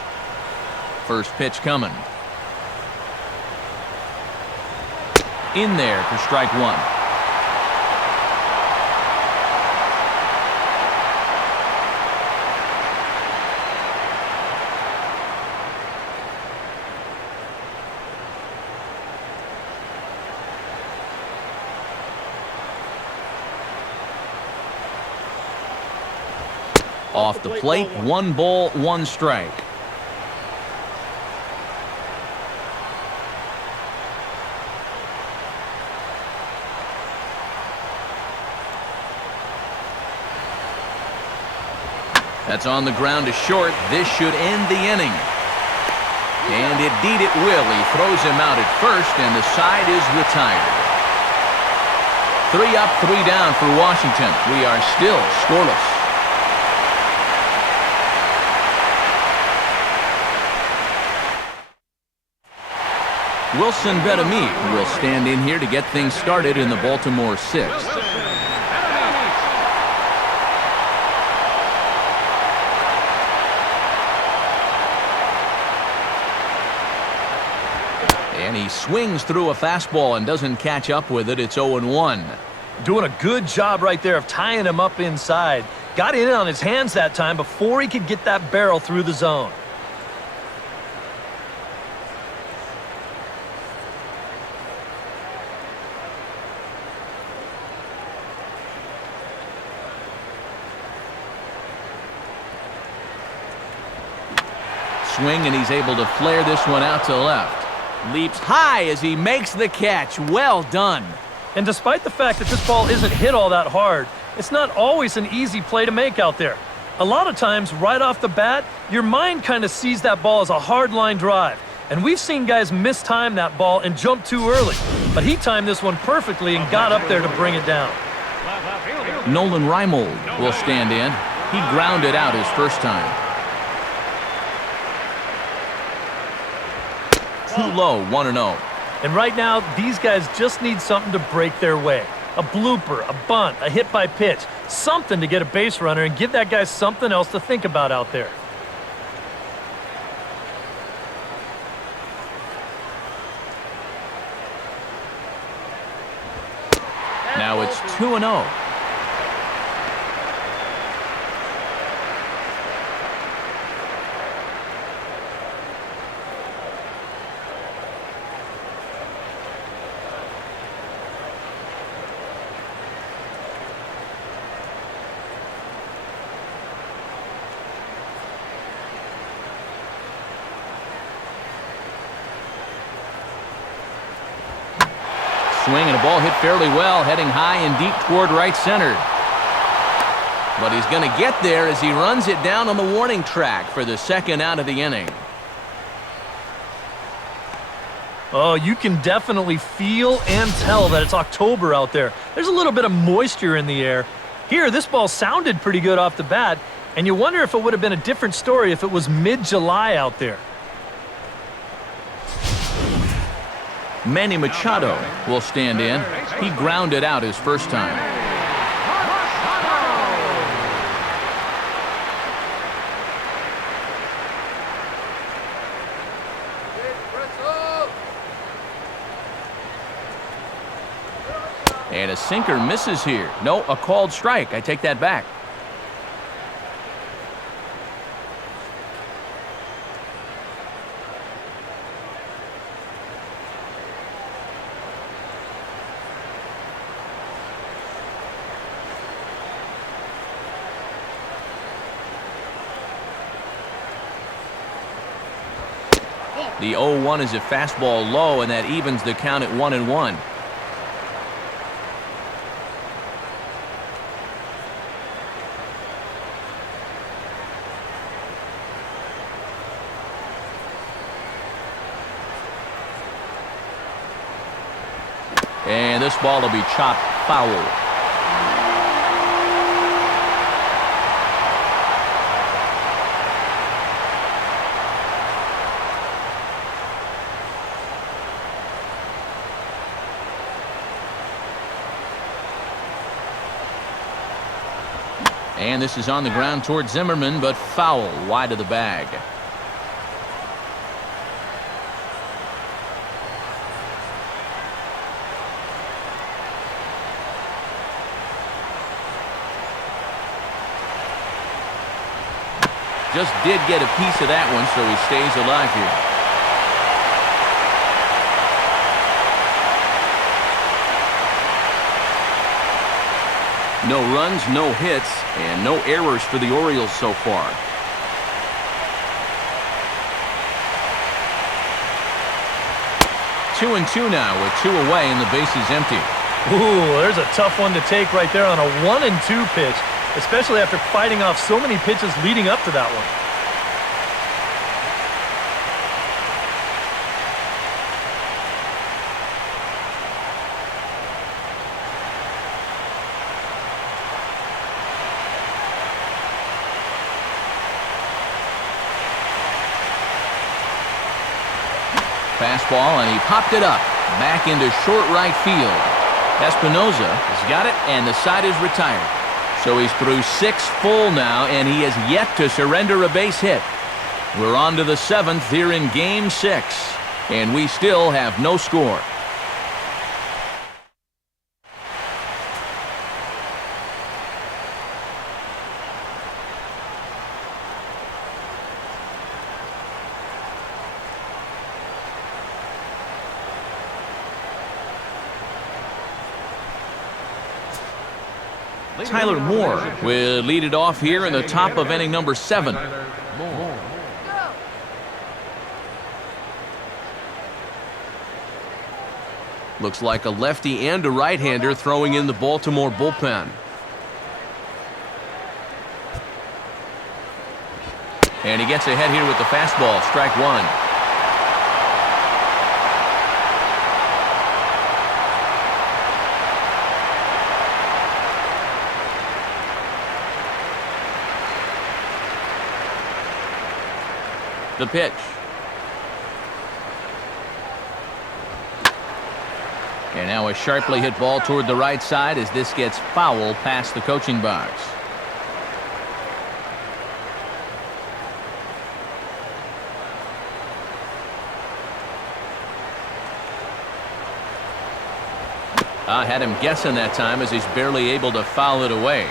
First pitch coming. In there for strike 1. Off the plate, 1 ball, 1 strike. That's on the ground to short. This should end the inning. And indeed it will. He throws him out at first, and the side is retired. 3 up, 3 down for Washington. We are still scoreless. Wilson Betemit will stand in here to get things started in the Baltimore 6th. And he swings through a fastball and doesn't catch up with it. It's 0-1. Doing a good job right there of tying him up inside. Got in on his hands that time before he could get that barrel through the zone. Swing, and he's able to flare this one out to left. Leaps high as he makes the catch. Well done. And despite the fact that this ball isn't hit all that hard, it's not always an easy play to make out there. A lot of times, right off the bat, your mind kind of sees that ball as a hard line drive. And we've seen guys mistime that ball and jump too early. But he timed this one perfectly and got up there to bring it down. Nolan Reimold will stand in. He grounded out his first time. Too low, 1-0. And right now, these guys just need something to break their way. A blooper, a bunt, a hit by pitch. Something to get a base runner and give that guy something else to think about out there. Now it's 2-0. Swing and a ball hit fairly well, heading high and deep toward right center. But he's going to get there as he runs it down on the warning track for the second out of the inning. Oh, you can definitely feel and tell that it's October out there. There's a little bit of moisture in the air. Here, this ball sounded pretty good off the bat, and you wonder if it would have been a different story if it was mid-July out there. Manny Machado will stand in. He grounded out his first time. And a sinker misses here. No, a called strike. I take that back. The 0-1 is a fastball low, and that evens the count at 1-1. And this ball will be chopped foul. And this is on the ground toward Zimmerman, but foul wide of the bag. Just did get a piece of that one, so he stays alive here. No runs, no hits, and no errors for the Orioles so far. Two and two now with 2 away and the bases empty. Ooh, there's a tough one to take right there on a 1-2 pitch, especially after fighting off so many pitches leading up to that one. Fastball, and he popped it up. Back into short right field. Espinoza has got it, and the side is retired. So he's through 6 full now, and he has yet to surrender a base hit. We're on to the 7th here in Game 6, and we still have no score. Tyler Moore will lead it off here in the top of inning number 7. Looks like a lefty and a right-hander throwing in the Baltimore bullpen. And he gets ahead here with the fastball, strike 1. The pitch. And now a sharply hit ball toward the right side as this gets foul past the coaching box. I had him guessing that time as he's barely able to foul it away.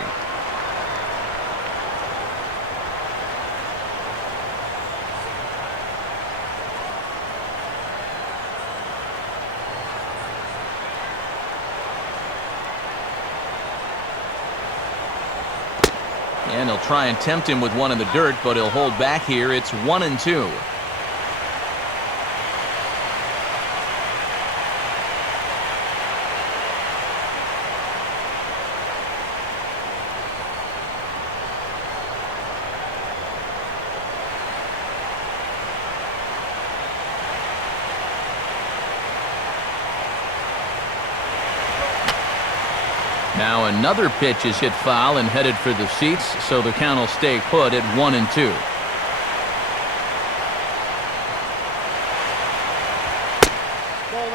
And he'll try and tempt him with one in the dirt, but he'll hold back here. It's 1-2. Now another pitch is hit foul and headed for the seats, so the count will stay put at 1-2.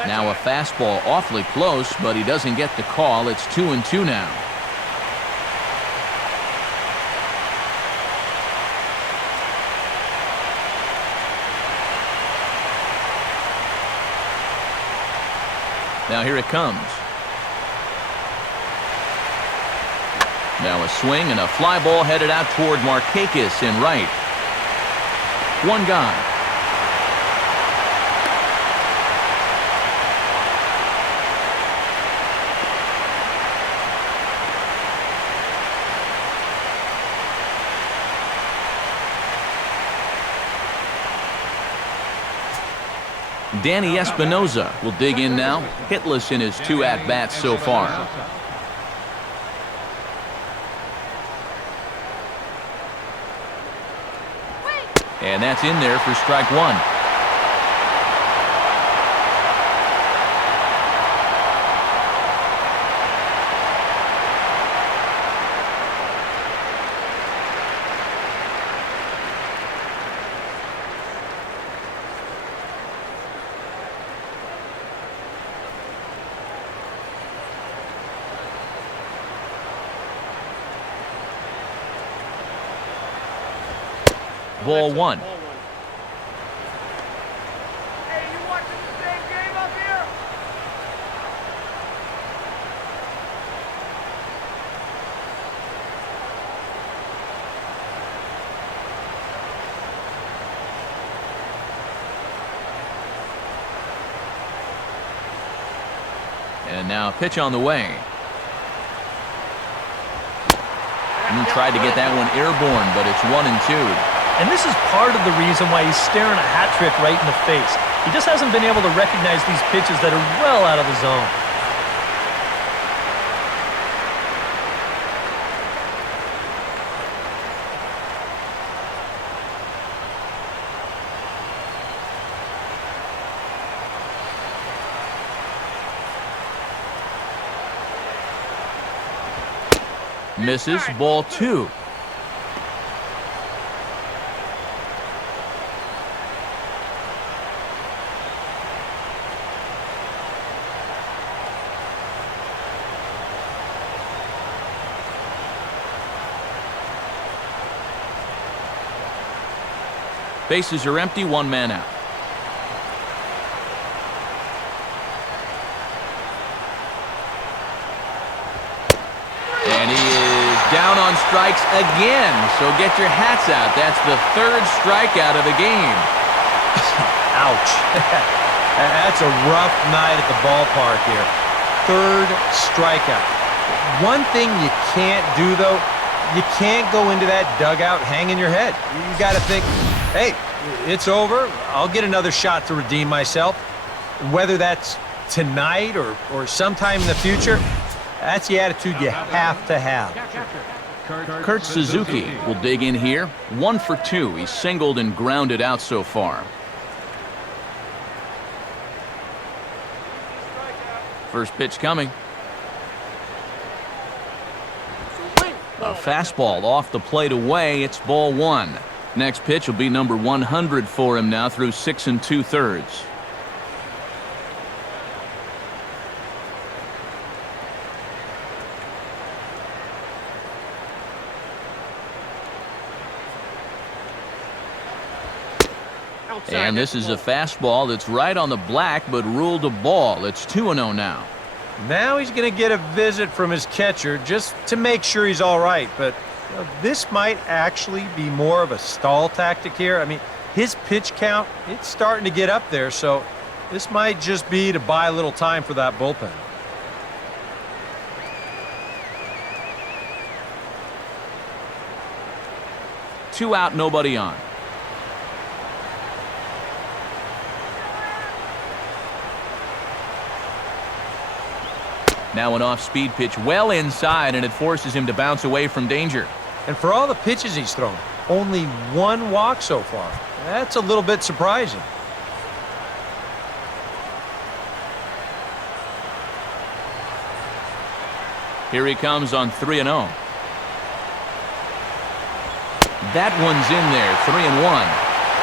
Now a fastball awfully close, but he doesn't get the call. It's 2-2 now. Now here it comes. Now a swing and a fly ball headed out toward Markakis in right. One gone. Danny Espinoza will dig in now, hitless in his 2 at-bats so far. And that's in there for strike 1. Ball one. Hey, you watching the same game up here? And now pitch on the way. Tried to get that one airborne, but it's 1-2. And this is part of the reason why he's staring a hat trick right in the face. He just hasn't been able to recognize these pitches that are well out of the zone. Misses. Ball two. Bases are empty, one man out. And he is down on strikes again, so get your hats out. That's the third strikeout of the game. Ouch. That's a rough night at the ballpark here. Third strikeout. One thing you can't do, though, you can't go into that dugout hanging your head. You got to think, hey, it's over. I'll get another shot to redeem myself. Whether that's tonight or sometime in the future, that's the attitude you have to have. Kurt Suzuki will dig in here. 1 for 2. He's singled and grounded out so far. First pitch coming. A fastball off the plate away. It's ball one. Next pitch will be number 100 for him now through 6 2/3. And this is a fastball that's right on the black, but ruled a ball. It's 2-0 now. Now he's going to get a visit from his catcher just to make sure he's all right. But this might actually be more of a stall tactic here. I mean, his pitch count, it's starting to get up there, so this might just be to buy a little time for that bullpen. Two out, nobody on. Now an off-speed pitch well inside, and it forces him to bounce away from danger. And for all the pitches he's thrown, only one walk so far. That's a little bit surprising. Here he comes on 3-0. That one's in there, 3-1.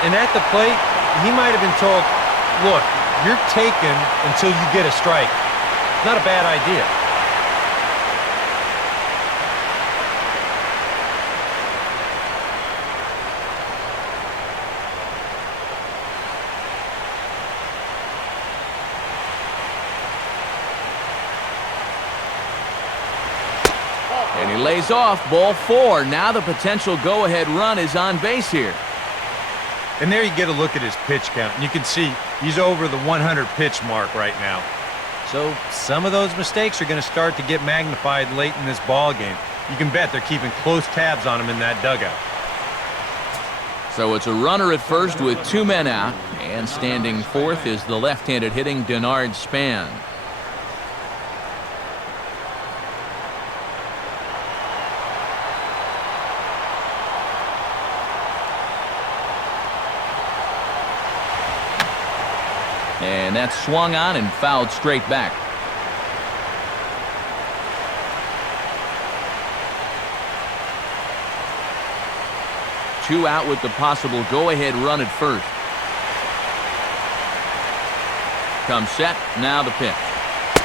And at the plate, he might have been told, look, you're taken until you get a strike. Not a bad idea. And he lays off, ball four. Now the potential go-ahead run is on base here. And there you get a look at his pitch count, and you can see he's over the 100 pitch mark right now. So some of those mistakes are going to start to get magnified late in this ball game. You can bet they're keeping close tabs on him in that dugout. So it's a runner at first with 2 men out, and standing fourth is the left-handed hitting Denard Span. And that's swung on and fouled straight back. Two out with the possible go-ahead run at first. Comes set, now the pitch.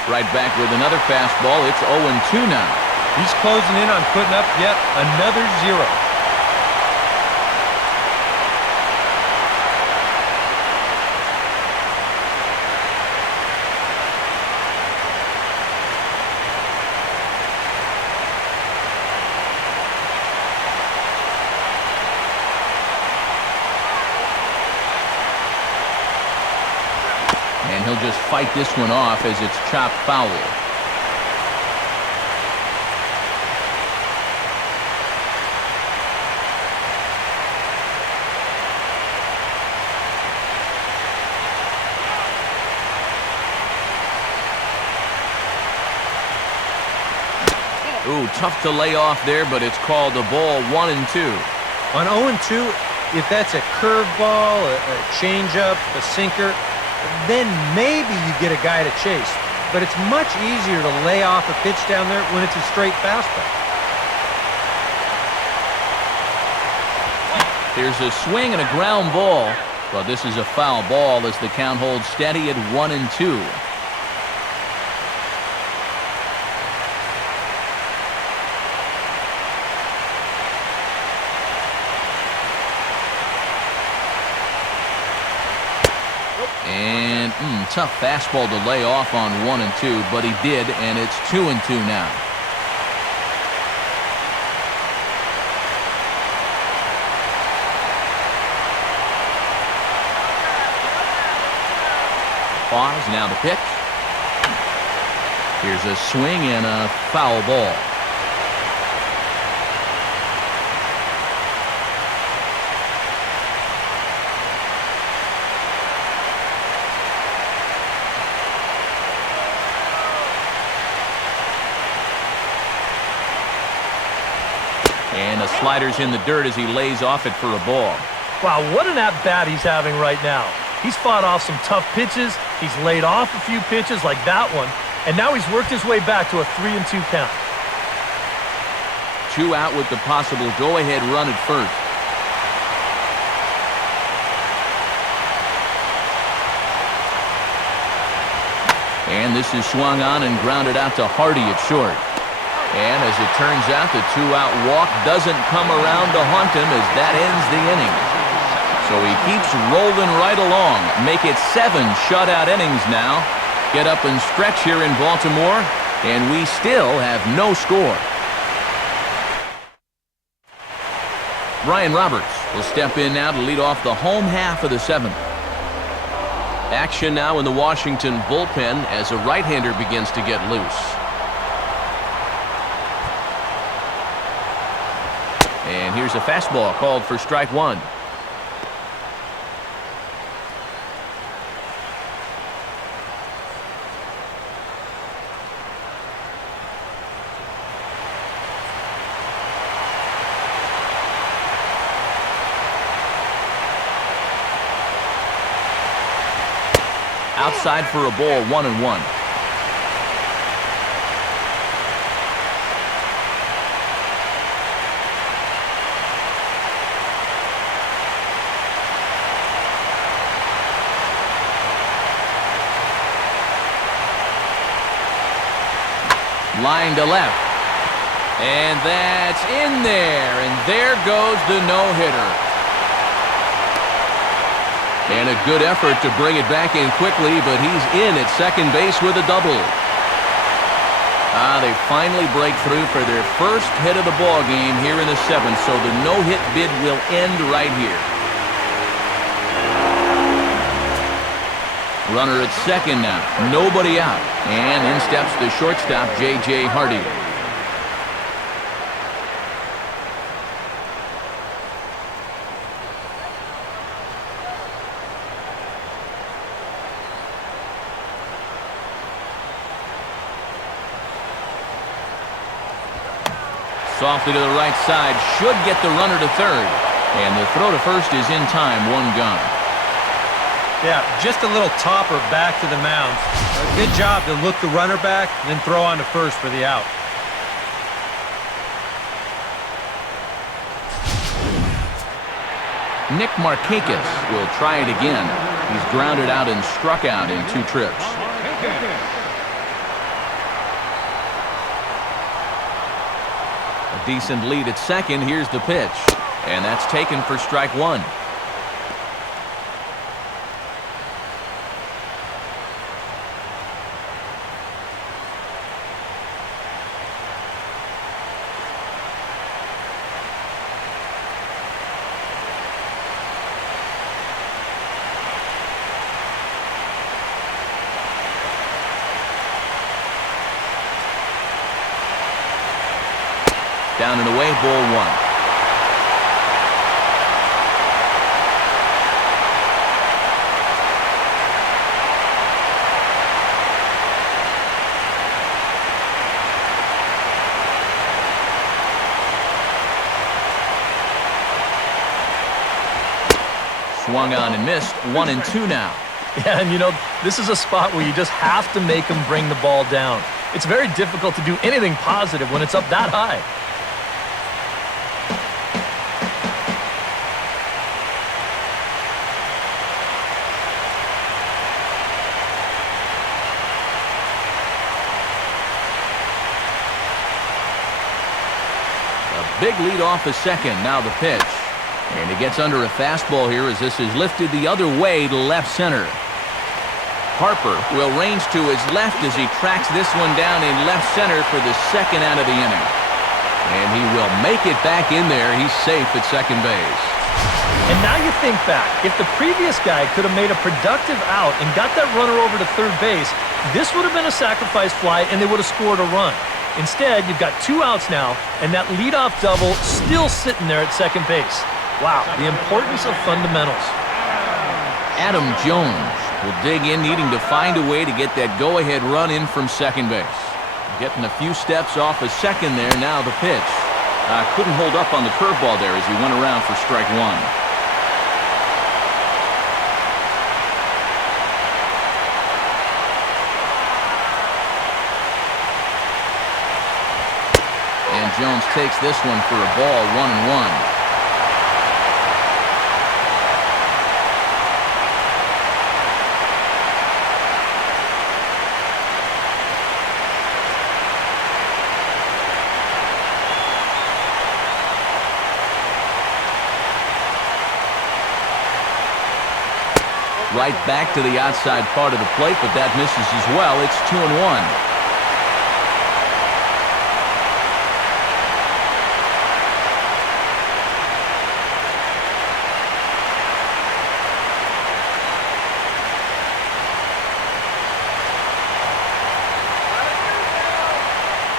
Right back with another fastball. It's 0-2 now. He's closing in on putting up yet another zero. And he'll just fight this one off as it's chopped foul. Ooh, tough to lay off there, but it's called a ball 1-2. On 0-2, if that's a curveball, a changeup, a sinker, then maybe you get a guy to chase. But it's much easier to lay off a pitch down there when it's a straight fastball. Here's a swing and a ground ball. But this is a foul ball as the count holds steady at 1-2. And tough fastball to lay off on 1-2, but he did, and it's 2-2 now. Pause, now to pitch. Here's a swing and a foul ball. And the slider's in the dirt as he lays off it for a ball. Wow, what an at-bat he's having right now. He's fought off some tough pitches. He's laid off a few pitches like that one. And now he's worked his way back to a 3-2 count. 2 out with the possible go-ahead run at first. And this is swung on and grounded out to Hardy at short. And as it turns out, the 2-out walk doesn't come around to haunt him as that ends the inning. So he keeps rolling right along. Make it 7 shutout innings now. Get up and stretch here in Baltimore, and we still have no score. Brian Roberts will step in now to lead off the home half of the 7th. Action now in the Washington bullpen as a right-hander begins to get loose. And here's a fastball called for strike 1. Outside for a ball, 1-1. Line to left. And that's in there. And there goes the no-hitter. And a good effort to bring it back in quickly, but he's in at second base with a double. They finally break through for their first hit of the ball game here in the 7th, so the no-hit bid will end right here. Runner at second now, nobody out, and in steps the shortstop, J.J. Hardy. Softly to the right side, should get the runner to third. And the throw to first is in time, 1 gone. Yeah, just a little topper back to the mound. A good job to look the runner back, then throw on to first for the out. Nick Markakis will try it again. He's grounded out and struck out in 2 trips. A decent lead at second. Here's the pitch. And that's taken for strike 1. Down and away, ball one. Swung on and missed. 1-2 now. Yeah, and you know, this is a spot where you just have to make them bring the ball down. It's very difficult to do anything positive when it's up that high. A big lead off the second. Now the pitch. And he gets under a fastball here as this is lifted the other way to left center. Harper will range to his left as he tracks this one down in left center for the second out of the inning. And he will make it back in there. He's safe at second base. And now you think back, if the previous guy could have made a productive out and got that runner over to third base, this would have been a sacrifice fly and they would have scored a run. Instead, you've got 2 outs now, and that leadoff double still sitting there at second base. Wow, the importance of fundamentals. Adam Jones will dig in, needing to find a way to get that go-ahead run in from second base. Getting a few steps off of second there. Now the pitch. Couldn't hold up on the curveball there as he went around for strike one. And Jones takes this one for a ball, 1-1. Right back to the outside part of the plate, but that misses as well. It's 2-1.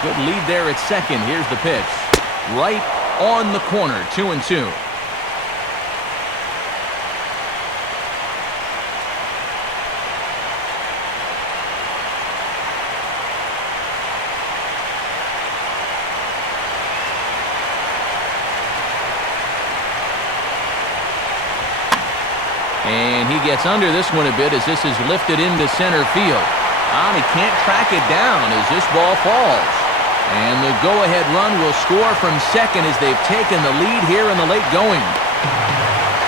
Good lead there at second. Here's the pitch. Right on the corner, 2-2. And he gets under this one a bit as this is lifted into center field. And he can't track it down as this ball falls. And the go-ahead run will score from second as they've taken the lead here in the late going.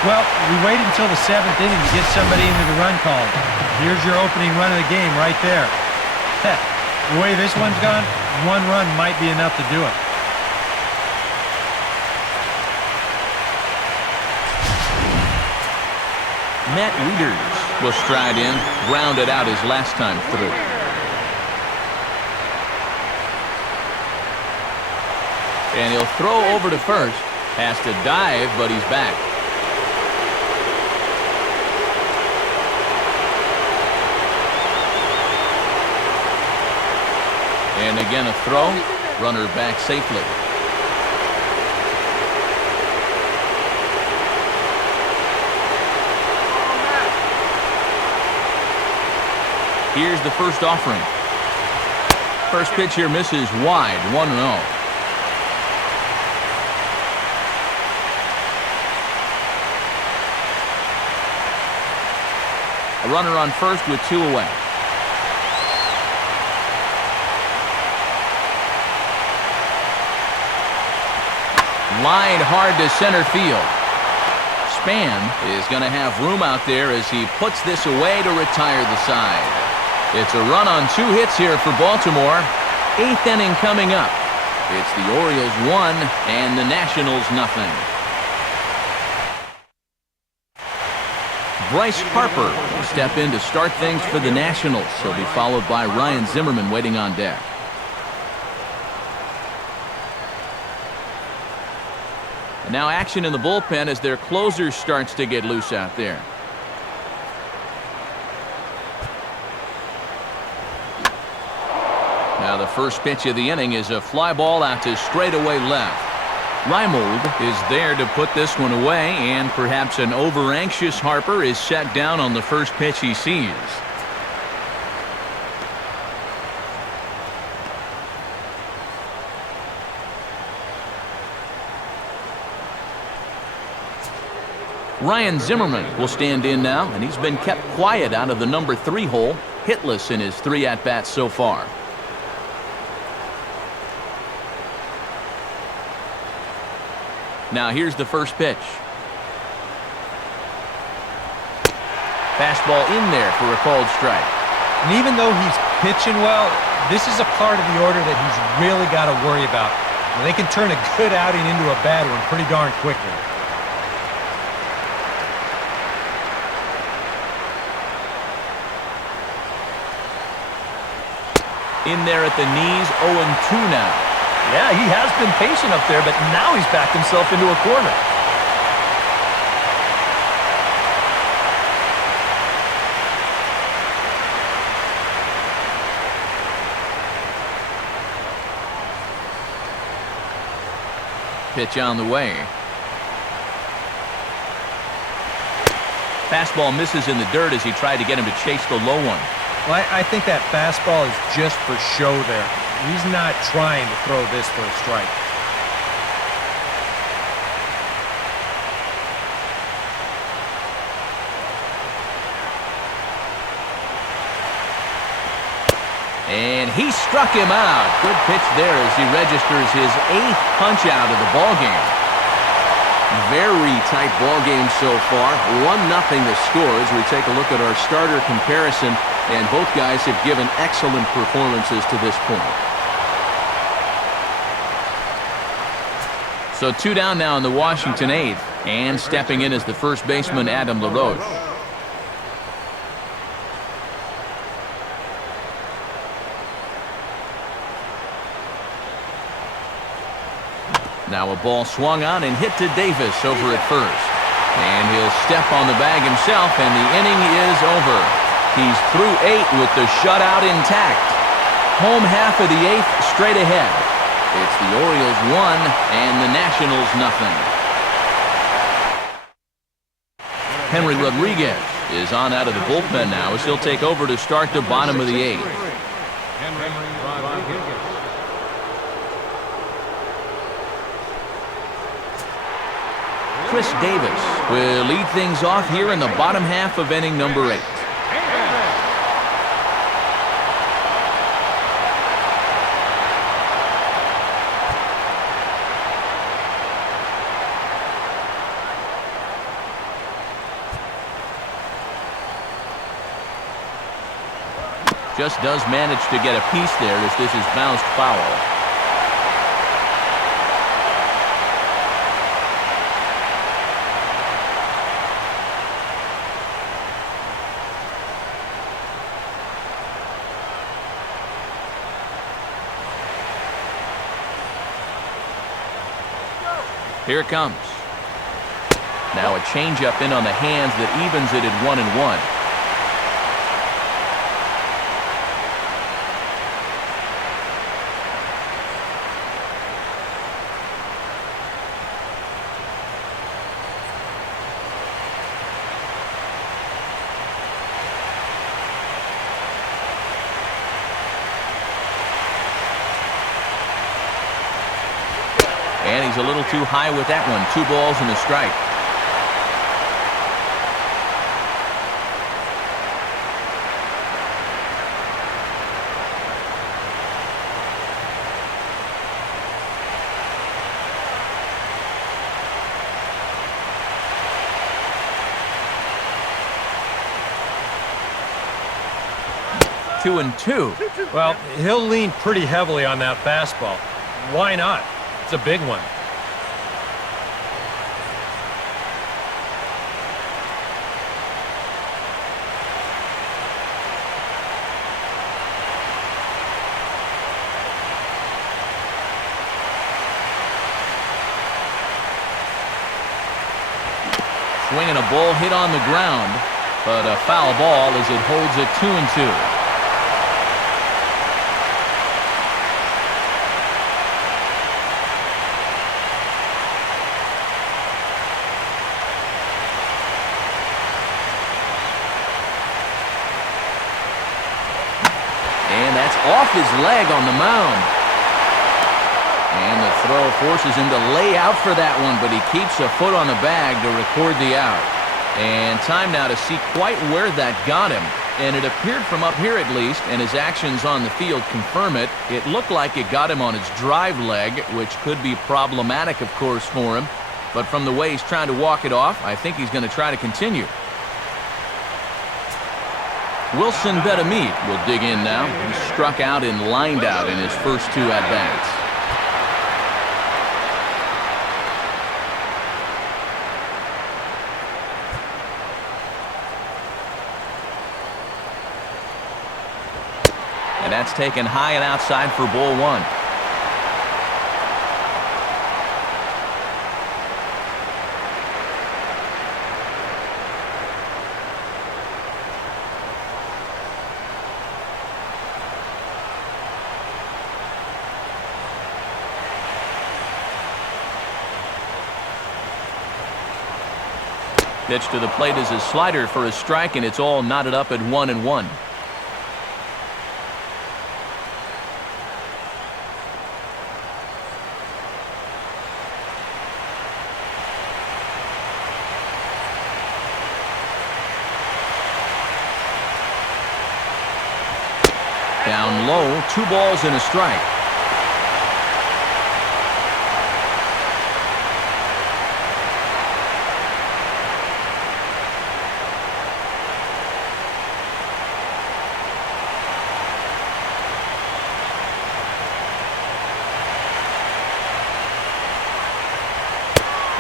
Well, we waited until the 7th inning to get somebody into the run call. Here's your opening run of the game right there. Heck, the way this one's gone, 1 run might be enough to do it. Matt Wieters will stride in, grounded out his last time through. And he'll throw over to first. Has to dive, but he's back. And again a throw. Runner back safely. Here's the first offering. First pitch here misses wide, 1-0. A runner on first with 2 away. Line hard to center field. Span is going to have room out there as he puts this away to retire the side. It's a run on 2 hits here for Baltimore. 8th inning coming up. It's the Orioles 1 and the Nationals 0. Bryce Harper will step in to start things for the Nationals. He'll be followed by Ryan Zimmerman waiting on deck. And now action in the bullpen as their closer starts to get loose out there. Now the first pitch of the inning is a fly ball out to straightaway left. Reimold is there to put this one away, and perhaps an over-anxious Harper is set down on the first pitch he sees. Ryan Zimmerman will stand in now, and he's been kept quiet out of the number 3 hole, hitless in his 3 at-bats so far. Now here's the first pitch. Fastball in there for a called strike. And even though he's pitching well, this is a part of the order that he's really got to worry about. They can turn a good outing into a bad one pretty darn quickly. In there at the knees, 0-2 now. Yeah, he has been patient up there, but now he's backed himself into a corner. Pitch on the way. Fastball misses in the dirt as he tried to get him to chase the low one. Well, I think that fastball is just for show there. He's not trying to throw this for a strike. And he struck him out. Good pitch there as he registers his 8th punch out of the ballgame. Very tight ball game so far. 1-0 the score as we take a look at our starter comparison, and both guys have given excellent performances to this point. So 2 down now in the Washington 8th, and stepping in as the first baseman, Adam LaRoche. Now a ball swung on and hit to Davis over at first. And he'll step on the bag himself, and the inning is over. He's through 8 with the shutout intact. Home half of the 8th straight ahead. It's the Orioles 1 and the Nationals 0. Henry Rodriguez is on out of the bullpen now as he'll take over to start the bottom of the 8th. Chris Davis will lead things off here in the bottom half of inning number 8. Just does manage to get a piece there as this is bounced foul. Here it comes. Now a changeup in on the hands that evens it at 1-1. And he's a little too high with that one. 2 balls and a strike. Two and two. Well, he'll lean pretty heavily on that fastball. Why not? It's a big one. Swinging a ball hit on the ground, but a foul ball as it holds it 2-2. off his leg on the mound. And the throw forces him to lay out for that one, but he keeps a foot on the bag to record the out. And time now to see quite where that got him. And it appeared from up here at least, and his actions on the field confirm it. It looked like it got him on his drive leg, which could be problematic, of course, for him. But from the way he's trying to walk it off, I think he's going to try to continue. Wilson Betamit will dig in now. He struck out and lined out in his first two at-bats. And that's taken high and outside for ball one. Pitch to the plate is a slider for a strike, and it's all knotted up at 1-1. Down low, 2 balls and a strike.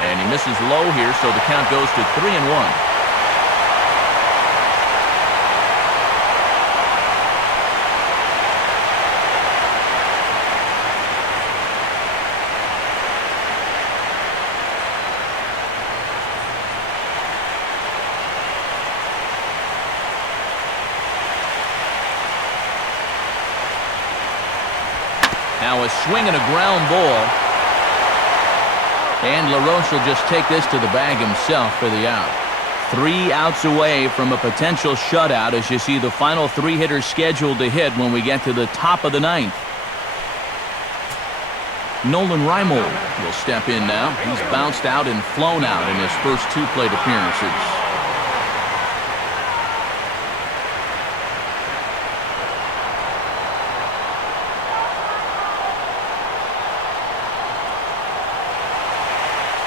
And he misses low here, so the count goes to 3-1. Now a swing and a ground ball. And LaRoche will just take this to the bag himself for the out. 3 outs away from a potential shutout as you see the final 3 hitters scheduled to hit when we get to the top of the 9th. Nolan Reimold will step in now. He's bounced out and flown out in his first 2 plate appearances.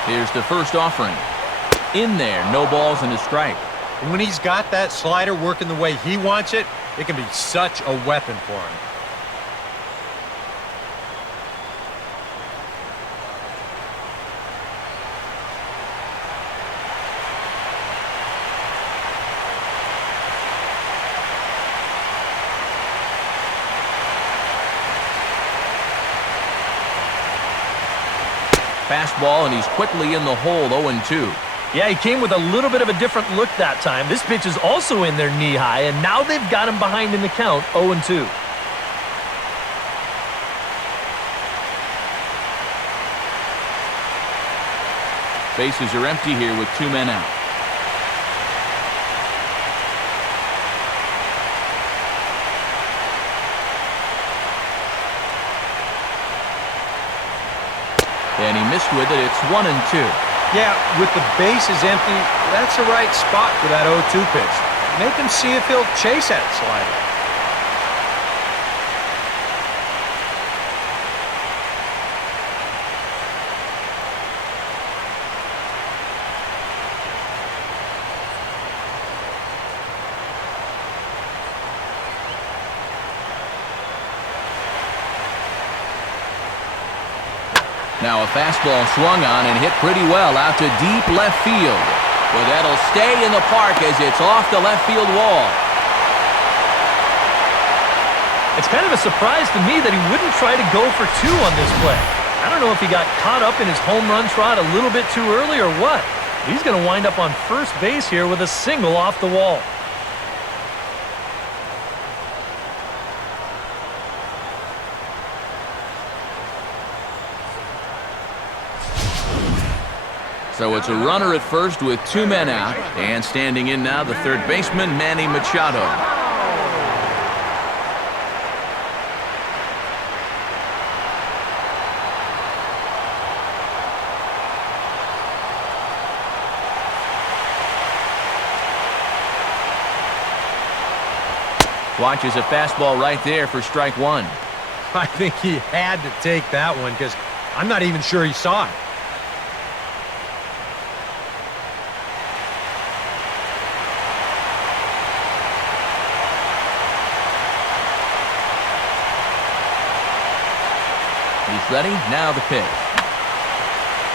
Here's the first offering. In there, no balls and a strike. And when he's got that slider working the way he wants it, it can be such a weapon for him. Fastball, and he's quickly in the hole, 0-2. Yeah, he came with a little bit of a different look that time. This pitch is also in there knee-high, and now they've got him behind in the count, 0-2. Bases are empty here with 2 men out. And he missed with it. It's 1-2. Yeah, with the bases empty, that's the right spot for that 0-2 pitch. Make him see if he'll chase that slider. Now a fastball swung on and hit pretty well out to deep left field. But that'll stay in the park as it's off the left field wall. It's kind of a surprise to me that he wouldn't try to go for 2 on this play. I don't know if he got caught up in his home run trot a little bit too early or what. He's going to wind up on first base here with a single off the wall. So it's a runner at first with 2 men out, and standing in now the third baseman, Manny Machado. Watches a fastball right there for strike one. I think he had to take that one because I'm not even sure he saw it. He's ready. Now the pitch.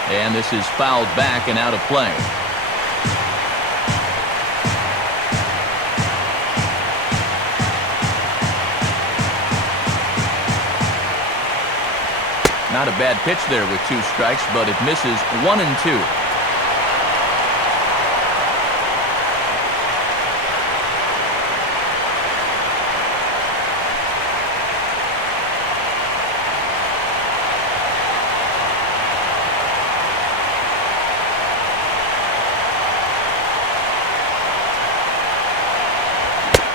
And this is fouled back and out of play. Not a bad pitch there with 2 strikes, but it misses 1 and 2.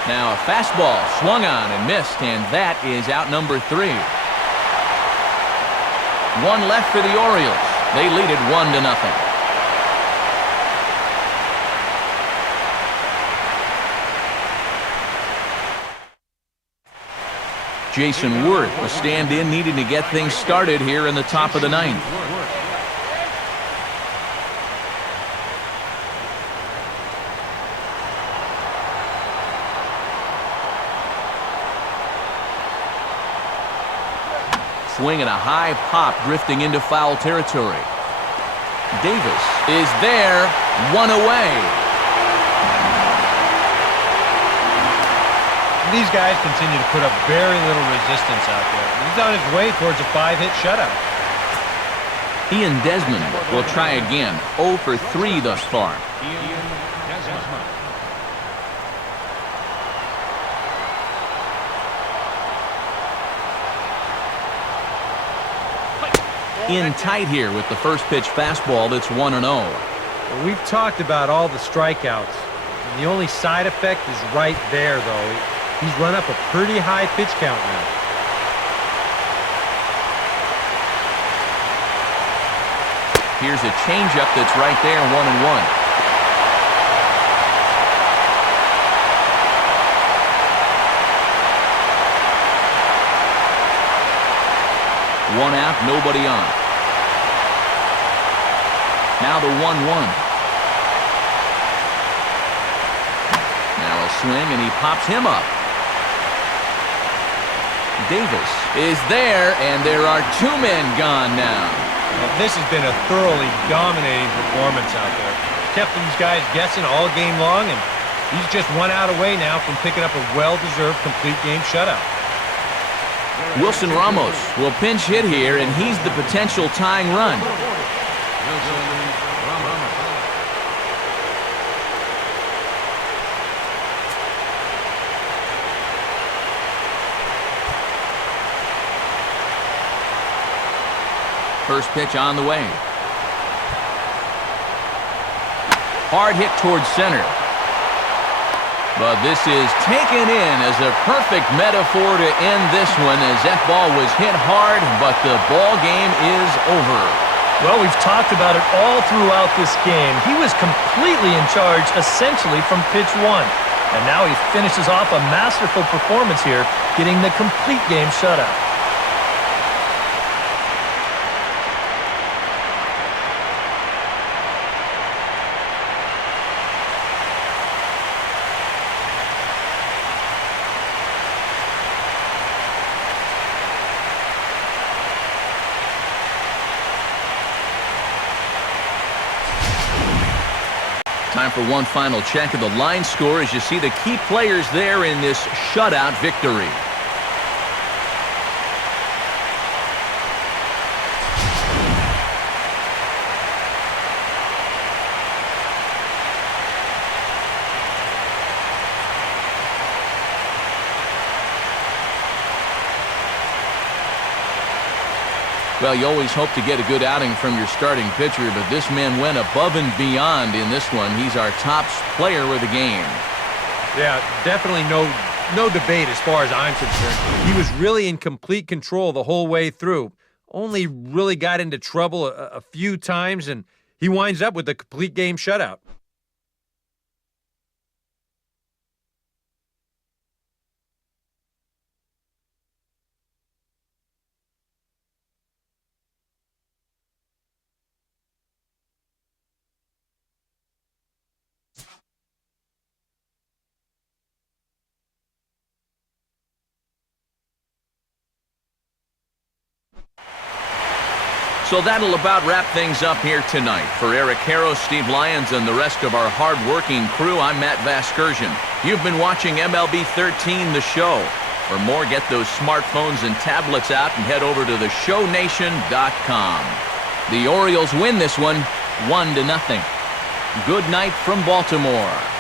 Now a fastball swung on and missed, and that is out number 3. 1 left for the Orioles. They lead it 1-0. Jason Worth, a stand-in, needing to get things started here in the top of the 9th. Swing and a high pop drifting into foul territory. Davis is there, 1 away. These guys continue to put up very little resistance out there. He's on his way towards a 5-hit shutout. Ian Desmond will try again, 0 for 3 thus far. In tight here with the first pitch fastball that's 1-0. Well, we've talked about all the strikeouts. And the only side effect is right there, though. He's run up a pretty high pitch count now. Here's a changeup that's right there, 1-1. One out, nobody on. Now the 1-1. Now a swing, and he pops him up. Davis is there, and there are 2 men gone now. Well, this has been a thoroughly dominating performance out there. Kept these guys guessing all game long, and he's just 1 out away now from picking up a well-deserved complete game shutout. Wilson Ramos will pinch hit here, and he's the potential tying run. First pitch on the way. Hard hit towards center. But this is taken in as a perfect metaphor to end this one, as that ball was hit hard, but the ball game is over. Well, we've talked about it all throughout this game. He was completely in charge, essentially, from pitch 1. And now he finishes off a masterful performance here, getting the complete game shutout. Time for one final check of the line score as you see the key players there in this shutout victory. Well, you always hope to get a good outing from your starting pitcher, but this man went above and beyond in this one. He's our top player of the game. Yeah, definitely no debate as far as I'm concerned. He was really in complete control the whole way through. Only really got into trouble a few times, and he winds up with a complete game shutout. So that'll about wrap things up here tonight. For Eric Harrow, Steve Lyons, and the rest of our hard-working crew, I'm Matt Vasgersian. You've been watching MLB 13, The Show. For more, get those smartphones and tablets out and head over to theshownation.com. The Orioles win this one 1-0. Good night from Baltimore.